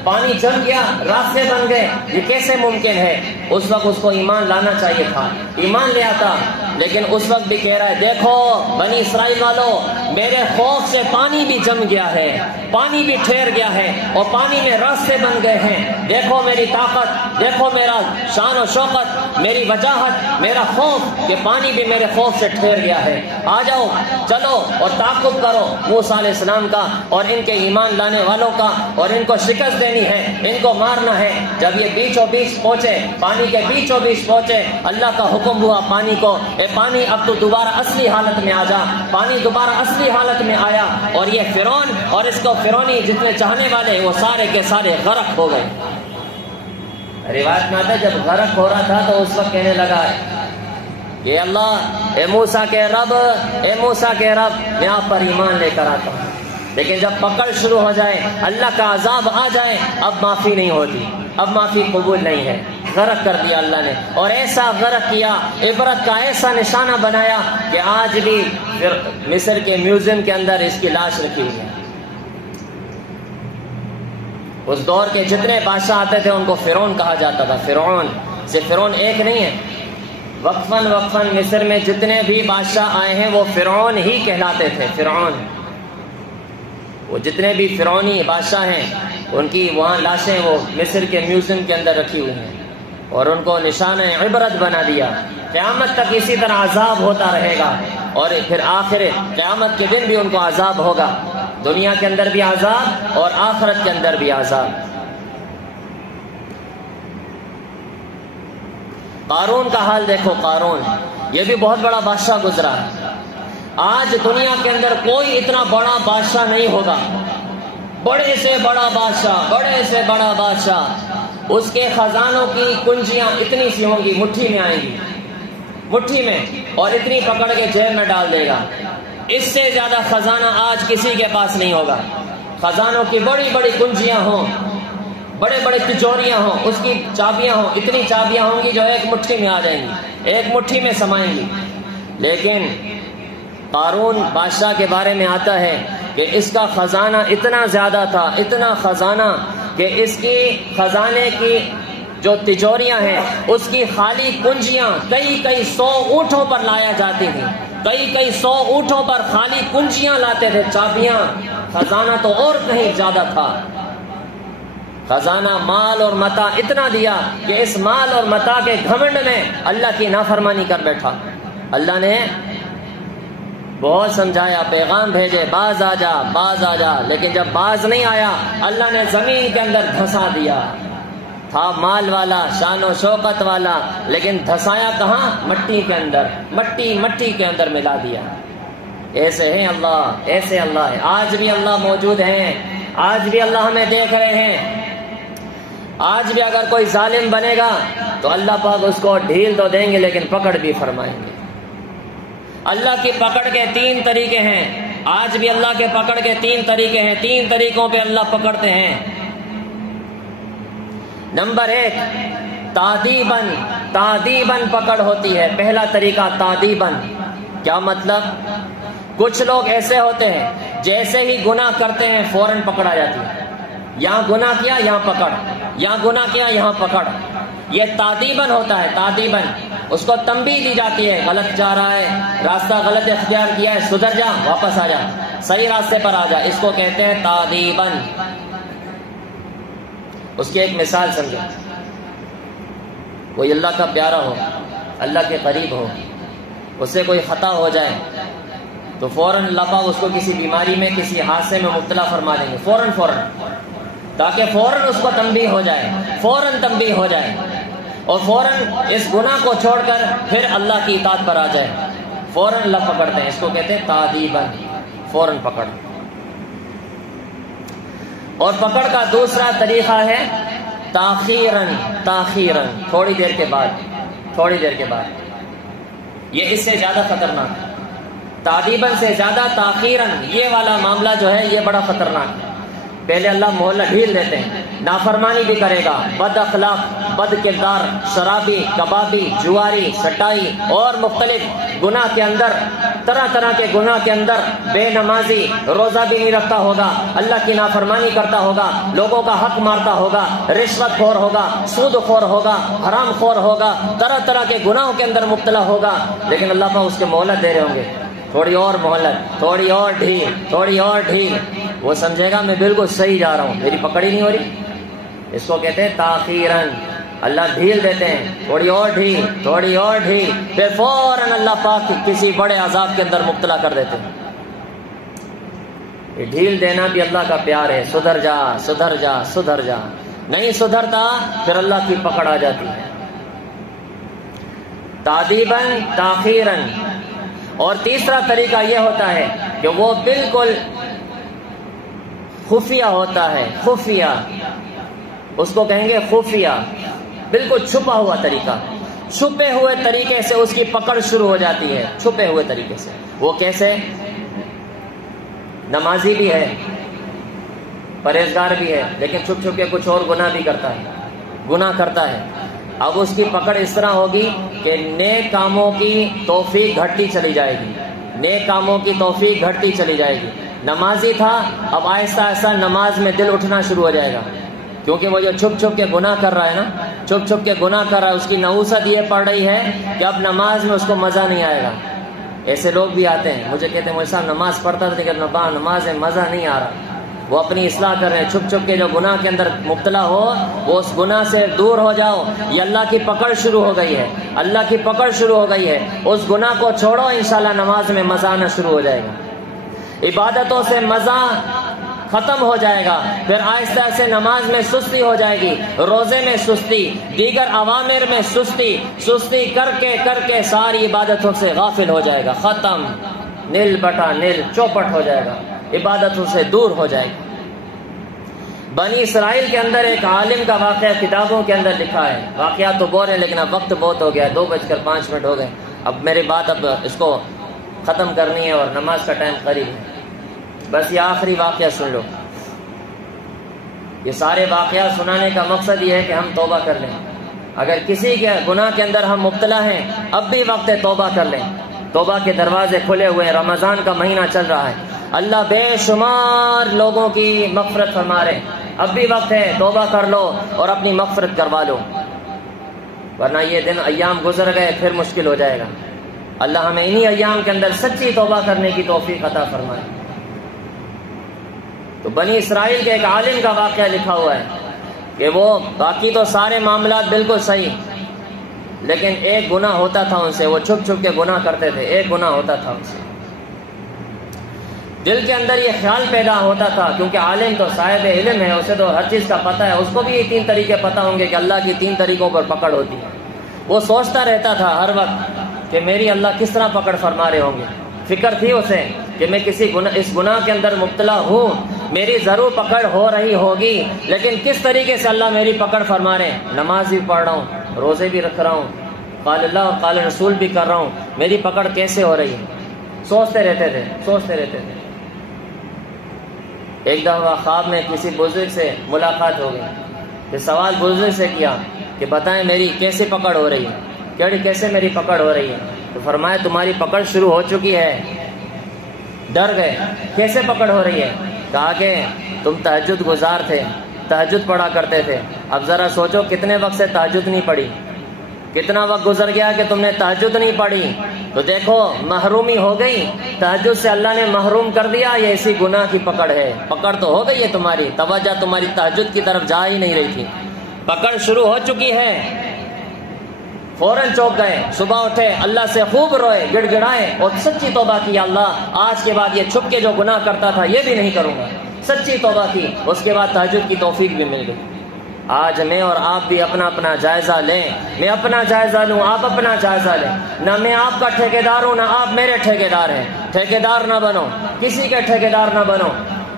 پانی جم گیا، راستے بن گئے، یہ کیسے ممکن ہے؟ اس وقت اس کو ایمان لانا چاہیے تھا، ایمان لے آتا. لیکن اس وقت بھی کہہ رہا ہے دیکھو بنی اسرائیل والوں، میرے خوف سے پانی بھی جم گیا ہے، پانی بھی ٹھہر گیا ہے، اور پانی میں راستے بن گئے ہیں. دیکھو میری طاقت، دیکھو میرا شان و شوکت، میری وجاہت، میرا خوف کہ پانی بھی میرے خوف سے ٹھہر گیا ہے. آ جاؤ چلو اور تعاقب کرو موسیٰ علیہ السلام کا اور ان کے ایمان لانے والوں کا، اور ان کو شکست دینی ہے، ان کو مارنا ہے. جب یہ بیچوں بیچ پہنچے، پانی کے بیچوں بیچ پہنچے، اللہ کا حکم ہوا پانی کو، اے پانی اب تو دوبارہ اصلی حالت میں آ جا. پانی دوبارہ اصلی حالت میں آیا، اور یہ فرعون اور اس کو فرعونی جتنے چاہنے والے وہ سارے کے سارے غرق ہو گئے. روایت میں آتا ہے جب غرق ہو رہا تھا تو اس وقت کہنے لگا کہ اللہ، اے موسیٰ کے رب، اے موسیٰ کے رب، میں آپ پر ایمان لے کر آتا ہوں. لیکن جب پکڑ شروع ہو جائے، اللہ کا عذاب آ جائے، اب معافی نہیں ہوتی، اب معافی قبول نہیں ہے. غرق کر دیا اللہ نے، اور ایسا غرق کیا، عبرت کا ایسا نشانہ بنایا کہ آج بھی مصر کے میوزیم کے اندر اس کی لاش رکھی ہوئی ہے. اس دور کے جتنے بادشاہ آتے تھے ان کو فرعون کہا جاتا تھا. فرعون سے فرعون ایک نہیں ہے، وقفاً مصر میں جتنے بھی بادشاہ آئے ہیں وہ فرعون ہی کہلاتے تھے. فرعون، وہ جتنے بھی فرعونی بادشاہ ہیں ان کی وہاں لاشیں وہ مصر کے میوزیم کے اندر رکھی ہوئی ہیں، اور ان کو نشانہ عبرت بنا دیا. قیامت تک اسی طرح عذاب ہوتا رہے گا، اور پھر آخر قیامت کے دن بھی ان کو عذاب ہوگا. دنیا کے اندر بھی عذاب اور آخرت کے اندر بھی عذاب. قارون کا حال دیکھو. قارون یہ بھی بہت بڑا بادشاہ گزرا ہے. آج دنیا کے اندر کوئی اتنا بڑا بادشاہ نہیں ہوگا، بڑے سے بڑا بادشاہ، بڑے سے بڑا بادشاہ، اس کے خزانوں کی کنجیاں اتنی سی ہوں گی، مٹھی میں آئیں گی، مٹھی میں، اور اتنی پکڑ کے جیب میں ڈال دے گا. اس سے زیادہ خزانہ آج کسی کے پاس نہیں ہوگا. خزانوں کی بڑی بڑی کنجیاں ہوں، بڑے بڑے تجوریاں ہوں، اس کی چابیاں ہوں، اتنی چابیاں ہوں گی جو ایک مٹھی میں آ جائیں گی، ایک مٹھی میں سمائیں گی. لیکن قارون بادشاہ کے بارے میں آتا ہے کہ اس کا خزانہ اتنا زیادہ تھا، اتنا خزانہ کہ اس کی خزانے کی جو تجوریاں ہیں اس کی خالی کنجیاں کئی سو اونٹوں پر لایا جاتی ہیں، کئی سو اونٹوں پر خالی کنجیاں لاتے تھے، چابیاں. خزانہ تو اور کہیں زیادہ تھا. خزانہ مال اور متاع اتنا دیا کہ اس مال اور متاع کے گھمنڈ میں اللہ کی نافرمانی کر بیٹھا. اللہ نے بہت سمجھایا، پیغام بھیجے، باز آ جا، باز آ جا، لیکن جب باز نہیں آیا اللہ نے زمین کے اندر دھسا دیا. تھا مال والا، شان و شوکت والا، لیکن دھسایا کہاں؟ مٹی کے اندر، مٹی کے اندر ملا دیا. ایسے ہیں اللہ، ایسے اللہ ہے. آج بھی اللہ موجود ہیں، آج بھی اللہ ہمیں دیکھ رہے ہیں. آج بھی اگر کوئی ظالم بنے گا تو اللہ پاک اس کو ڈھیل تو دیں گے لیکن پکڑ بھی فرمائیں گے. اللہ کی پکڑ کے 3 طریقے ہیں. آج بھی اللہ کے پکڑ کے 3 طریقے ہیں. 3 طریقوں پہ اللہ پکڑتے ہیں. نمبر 1 تعدیباً پکڑ ہوتی ہے. پہلا طریقہ تعدیباً. کیا مطلب؟ کچھ لوگ ایسے ہوتے ہیں جیسے ہی گناہ کرتے ہیں فوراً پکڑا جاتی ہے. یہاں گناہ کیا یہاں پکڑ، یہاں گناہ کیا یہاں پکڑ. یہ تعدیباً ہوتا ہے. تعدیباً اس کو تنبیہ دی جاتی ہے، غلط جا رہا ہے، راستہ غلط اختیار کیا ہے، سدھر جا، واپس آ جا، صحیح راستے پر آ جا. اس کو کہتے ہیں تعدیباً. اس کی ایک مثال سمجھو. کوئی اللہ کا پیارا ہو، اللہ کے قریب ہو، اس سے کوئی خطا ہو جائے تو فوراً اللہ پاک اس کو کسی بیماری میں، کسی حادثے میں مبتلا فرما دیں گے، فوراً، تاکہ فوراً اس کو تنبیہ ہو جائے، فوراً تنبیہ ہو جائے، اور فوراً اس گناہ کو چھوڑ کر پھر اللہ کی اطاعت پر آ جائے. فوراً اللہ پکڑتے ہیں. اس کو کہتے ہیں تعدیباً، فوراً پکڑ. اور پکڑ کا دوسرا طریقہ ہے تاخیراً، تھوڑی دیر کے بعد. یہ اس سے زیادہ خطرناک ہے. تعدیباً سے زیادہ تاخیراً، یہ والا معاملہ جو ہے یہ بڑا خطرناک ہے. پہلے اللہ محلہ ڈھیل دیتے ہیں، نافرمانی بھی کرے گا، بد اخلاق، بد کردار، شرابی، کبابی، جواری، سٹائی اور مختلف گناہ کے اندر، طرح طرح کے گناہ کے اندر، بے نمازی، روزہ بھی نہیں رکھتا ہوگا، اللہ کی نافرمانی کرتا ہوگا، لوگوں کا حق مارتا ہوگا، رشوت خور ہوگا، سود خور ہوگا، حرام خور ہوگا، طرح طرح کے گناہوں کے اندر مبتلا ہوگا. لیکن اللہ پاک اس کے مہلت دے رہے ہوں گے، تھوڑی اور مہلت، تھوڑی اور ڈھیل، تھوڑی اور ڈھیل. وہ سمجھے گا میں بالکل صحیح جا رہا ہوں، میری پکڑ ہی نہیں ہو رہی. اس کو کہتے ہیں تاخیراً. اللہ ڈھیل دیتے ہیں، تھوڑی اور ڈھیل، تھوڑی اور ڈھیل، پھر فوراً اللہ پاک کسی بڑے عذاب کے اندر مبتلا کر دیتے ہیں. یہ ڈھیل دینا بھی اللہ کا پیار ہے. سدھر جا، سدھر جا، سدھر جا. نہیں سدھرتا پھر اللہ کی پکڑ آ جاتی ہے. تعدیباً، تاخیراً. اور تیسرا طریقہ یہ ہوتا ہے کہ وہ بالکل خفیہ ہوتا ہے. خفیہ، اس کو کہیں گے خفیہ، بالکل چھپا ہوا طریقہ. چھپے ہوئے طریقے سے اس کی پکڑ شروع ہو جاتی ہے. چھپے ہوئے طریقے سے. وہ کیسے؟ نمازی بھی ہے، پرہیزگار بھی ہے، لیکن چھپ چھپ کے کچھ اور گناہ بھی کرتا ہے، گناہ کرتا ہے. اب اس کی پکڑ اس طرح ہوگی کہ نیک کاموں کی توفیق گھٹتی چلی جائے گی، نیک کاموں کی توفیق گھٹتی چلی جائے گی. نمازی تھا، اب آہستہ آہستہ نماز میں دل اٹھنا شروع ہو جائے گا، کیونکہ وہ جو چھپ چھپ کے گناہ کر رہا ہے نا، چھپ چھپ کے گناہ کر رہا ہے، اس کی نحوست یہ پڑ رہی ہے کہ اب نماز میں اس کو مزہ نہیں آئے گا. ایسے لوگ بھی آتے ہیں، مجھے کہتے ہیں مجھے صاحب نماز پڑھتا تھا لیکن نماز میں مزہ نہیں آ رہا. وہ اپنی اصلاح کر رہے ہیں. چھپ چھپ کے جو گناہ کے اندر مبتلا ہو وہ اس گناہ سے دور ہو جاؤ. یہ اللہ کی پکڑ شروع ہو گئی ہے، اللہ کی پکڑ شروع ہو گئی ہے. اس گناہ کو چھوڑو، انشاءاللہ نماز میں مزہ آنا شروع ہو جائے گا. عبادتوں سے مزہ ختم ہو جائے گا. پھر آہستہ سے نماز میں سستی ہو جائے گی، روزے میں سستی، دیگر اوامر میں سستی. سستی کر کے ساری عبادتوں سے غافل ہو جائے گا. ختم، نیل بٹا نیل، چوپٹ ہو جائے گا، عبادتوں سے دور ہو جائے گا. بنی اسرائیل کے اندر ایک عالم کا واقعہ کتابوں کے اندر لکھا ہے. واقعات تو بہت ہیں لیکن اب وقت بہت ہو گیا، 2:05 ہو گئے. اب میری بات اب اس کو ختم کرنی ہے اور نماز کا ٹائم قریب ہے. بس یہ آخری واقعہ سن لو. یہ سارے واقعات سنانے کا مقصد یہ ہے کہ ہم توبہ کر لیں. اگر کسی کے گناہ کے اندر ہم مبتلا ہیں، اب بھی وقت ہے توبہ کر لیں. توبہ کے دروازے کھلے ہوئے ہیں، رمضان کا مہینہ چل رہا ہے، اللہ بے شمار لوگوں کی مغفرت فرما رہے. اب بھی وقت ہے، توبہ کر لو اور اپنی مغفرت کروا لو، ورنہ یہ دن ایام گزر گئے پھر مشکل ہو جائے گا. اللہ ہمیں انہی ایام کے اندر سچی توبہ کرنے کی توفیق عطا فرمائے. تو بنی اسرائیل کے ایک عالم کا واقعہ لکھا ہوا ہے کہ وہ باقی تو سارے معاملات بالکل صحیح، لیکن ایک گناہ ہوتا تھا ان سے، وہ چھپ چھپ کے گناہ کرتے تھے. ایک گناہ ہوتا تھا ان سے، دل کے اندر یہ خیال پیدا ہوتا تھا، کیونکہ عالم تو صاحب علم ہے، اسے تو ہر چیز کا پتہ ہے، اس کو بھی یہ 3 طریقے پتہ ہوں گے کہ اللہ کی 3 طریقوں پر پکڑ ہوتی ہے. وہ سوچتا رہتا تھا ہر وقت کہ میری اللہ کس طرح پکڑ فرما رہے ہوں گے. فکر تھی اسے کہ میں اس گناہ کے اندر مبتلا ہوں، میری ضرور پکڑ ہو رہی ہوگی، لیکن کس طریقے سے اللہ میری پکڑ فرما رہے ہیں. نماز بھی پڑھ رہا ہوں، روزے بھی رکھ رہا ہوں، قال اللہ اور قال رسول بھی کر رہا ہوں، میری پکڑ کیسے ہو رہی ہے. سوچتے رہتے تھے. ایک دفعہ خواب میں کسی بزرگ سے ملاقات ہو گئی. پھر سوال بزرگ سے کیا کہ بتائیں میری کیسے پکڑ ہو رہی ہے، کیسے میری پکڑ ہو رہی ہے. تو فرمایا تمہاری پکڑ شروع ہو چکی ہے. ڈر گئے، کیسے پکڑ ہو رہی ہے. کہا کہ تم تہجد گزار تھے، تہجد پڑھا کرتے تھے. اب ذرا سوچو کتنے وقت سے تہجد نہیں پڑھی، کتنا وقت گزر گیا کہ تم نے تہجد نہیں پڑھی. تو دیکھو محرومی ہو گئی، تہجد سے اللہ نے محروم کر دیا. یہ اسی گناہ کی پکڑ ہے. پکڑ تو ہو گئی ہے تمہاری، توجہ تمہاری تہجد کی طرف جا ہی نہیں رہی تھی. پکڑ شروع ہو چکی ہے. فوراً چوک گئے، صبح اٹھے، اللہ سے خوب روئے، گڑ گڑائے اور سچی توبہ کی. اللہ آج کے بعد یہ چھپ کے جو گناہ کرتا تھا یہ بھی نہیں کروں گا. سچی توبہ کی. اس کے بعد تہجد کی توفیق بھی مل گئی. آج میں اور آپ بھی اپنا جائزہ لیں. میں اپنا جائزہ لوں، آپ اپنا جائزہ لیں. نہ میں آپ کا ٹھیکیدار ہوں، نہ آپ میرے ٹھیکیدار ہیں. ٹھیکیدار نہ بنو، کسی کے ٹھیکیدار نہ بنو.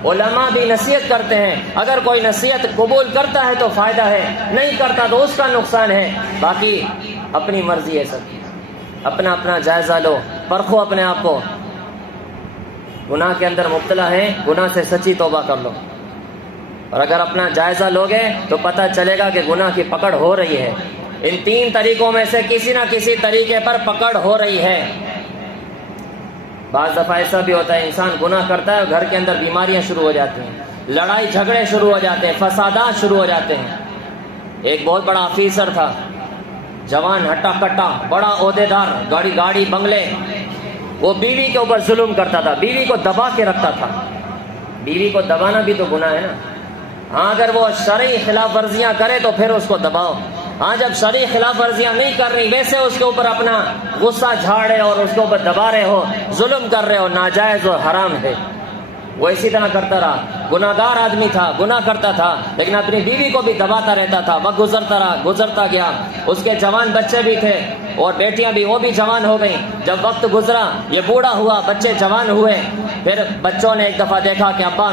علماء بھی نصیحت کرتے ہیں، اگر کوئی نصیحت قبول کرتا ہے تو فائدہ ہے، نہیں کرتا تو اس کا نقصان ہے. باقی اپنی مرضی ہے سب. اپنا اپنا جائزہ لو، پرکھو اپنے آپ کو، گناہ کے اندر مبتلا ہے، گناہ سے سچی توبہ کر لو، اور اگر اپنا جائزہ لوگے تو پتہ چلے گا کہ گناہ کی پکڑ ہو رہی ہے۔ ان 3 طریقوں میں سے کسی نہ کسی طریقے پر پکڑ ہو رہی ہے۔ بعض دفعہ ایسا بھی ہوتا ہے انسان گناہ کرتا ہے اور گھر کے اندر بیماریاں شروع ہو جاتی ہیں، لڑائی جھگڑے شروع ہو جاتے ہیں، فسادات شروع ہو جاتے ہیں۔ ایک بہت بڑا آفیسر تھا، جوان ہٹا کٹا، بڑا عہدیدار، گاڑی بنگلے، وہ بیوی کے اوپر ظلم کرتا تھا، بیوی کو دبا کے رکھتا تھا۔ بیوی کو دبانا بھی تو گناہ ہے نا۔ ہاں اگر وہ شرعی خلاف ورزیاں کرے تو پھر اس کو دباؤ، ہاں جب شرعی خلاف ورزیاں نہیں کر رہی ویسے اس کے اوپر اپنا غصہ جھاڑے اور اس کے اوپر دبا رہے ہو، ظلم کر رہے ہو، ناجائز اور حرام ہے۔ وہ اسی طرح کرتا رہا، گناہگار آدمی تھا، گناہ کرتا تھا، لیکن اپنی بیوی کو بھی دباتا رہتا تھا۔ وقت گزرتا رہا، گزرتا گیا، اس کے جوان بچے بھی تھے اور بیٹیاں بھی، وہ بھی جوان ہو گئیں۔ جب وقت گزرا، یہ بوڑھا ہوا، بچے جوان ہوئے، پھر بچوں نے ایک دفعہ دیکھا کہ ابا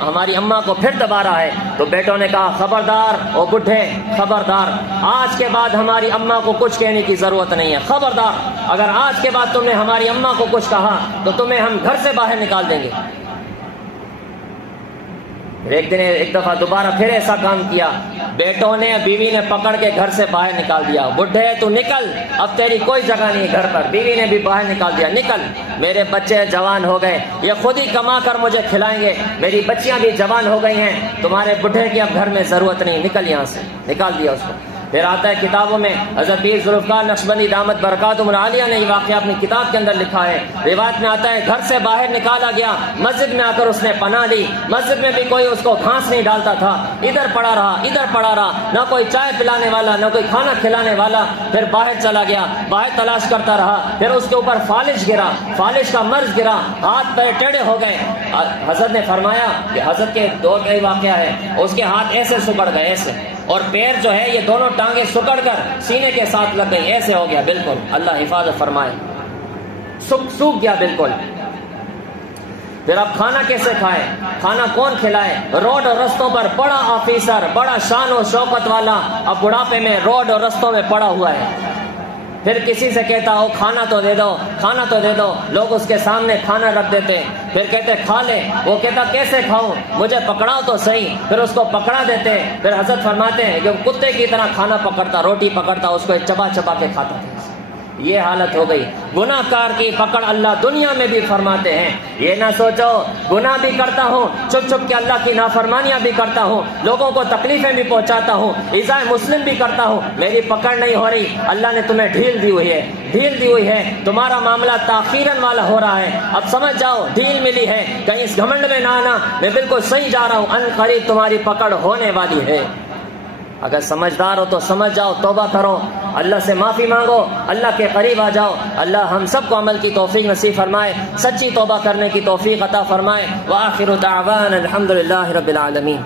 ہماری اماں کو پھر دبا رہا ہے، تو بیٹوں نے کہا خبردار او بڈھے، خبردار، آج کے بعد ہماری اماں کو کچھ کہنے کی ضرورت نہیں ہے، خبردار، اگر آج کے بعد تم نے ہماری اماں کو کچھ کہا تو تمہیں ہم گھر سے باہر نکال دیں گے۔ ایک دفعہ دوبارہ پھر ایسا کام کیا، بیٹوں نے بیوی نے پکڑ کے گھر سے باہر نکال دیا، بڈھے تو نکل، اب تیری کوئی جگہ نہیں گھر پر۔ بیوی نے بھی باہر نکال دیا، نکل، میرے بچے جوان ہو گئے، یہ خود ہی کما کر مجھے کھلائیں گے، میری بچیاں بھی جوان ہو گئی ہیں، تمہارے بڈھے کی اب گھر میں ضرورت نہیں، نکل یہاں سے، نکال دیا اس کو۔ پھر آتا ہے کتابوں میں، حضرت پیر ذوالفقار نقشبندی دامت برکاتہم العالیہ نے یہ واقعہ اپنی کتاب کے اندر لکھا ہے۔ روایت میں آتا ہے گھر سے باہر نکالا گیا، مسجد میں آ کر اس نے پناہ لی، مسجد میں بھی کوئی اس کو گھاس نہیں ڈالتا تھا، ادھر پڑا رہا، نہ کوئی چائے پلانے والا، نہ کوئی کھانا کھلانے والا۔ پھر باہر چلا گیا، باہر تلاش کرتا رہا، پھر اس کے اوپر فالش گرا، فالش کا مرض گرا، ہاتھ پیر ٹیڑھے ہو گئے۔ حضرت نے فرمایا کہ حضرت کے دور کا ہی واقعہ ہے، اس کے ہاتھ ایسے سکڑ گئے، ایسے، اور پیر جو ہے یہ دونوں ٹانگیں سکڑ کر سینے کے ساتھ لگ گئی، ایسے ہو گیا بالکل، اللہ حفاظت فرمائے، سوکھ گیا بالکل۔ پھر اب کھانا کیسے کھائے، کھانا کون کھلائے؟ روڈ اور رستوں پر بڑا آفیسر، بڑا شان و شوکت والا، اب بڑھاپے میں روڈ اور رستوں میں پڑا ہوا ہے۔ پھر کسی سے کہتا ہو کھانا تو دے دو، کھانا تو دے دو، لوگ اس کے سامنے کھانا رکھ دیتے، پھر کہتے کھا لے، وہ کہتا کیسے کھاؤں، مجھے پکڑاؤ تو صحیح، پھر اس کو پکڑا دیتے۔ پھر حضرت فرماتے ہیں کہ کتے کی طرح کھانا پکڑتا، روٹی پکڑتا، اس کو چبا چبا کے کھاتا تھا۔ یہ حالت ہو گئی۔ گناہ کار کی پکڑ اللہ دنیا میں بھی فرماتے ہیں، یہ نہ سوچو گناہ بھی کرتا ہوں، چھپ چھپ کے اللہ کی نافرمانیاں بھی کرتا ہوں، لوگوں کو تکلیفیں بھی پہنچاتا ہوں، ایذاء مسلم بھی کرتا ہوں، میری پکڑ نہیں ہو رہی۔ اللہ نے تمہیں ڈھیل دی ہوئی ہے، تمہارا معاملہ تاخیرن والا ہو رہا ہے، اب سمجھ جاؤ ڈھیل ملی ہے، کہیں اس گھمنڈ میں نہ آنا، میں بالکل صحیح جا رہا ہوں، ان قریب تمہاری پکڑ ہونے والی ہے۔ اگر سمجھدار ہو تو سمجھ جاؤ، توبہ کرو، اللہ سے معافی مانگو، اللہ کے قریب آ جاؤ۔ اللہ ہم سب کو عمل کی توفیق نصیب فرمائے، سچی توبہ کرنے کی توفیق عطا فرمائے۔ وآخر دعوانا الحمدللہ رب العالمین۔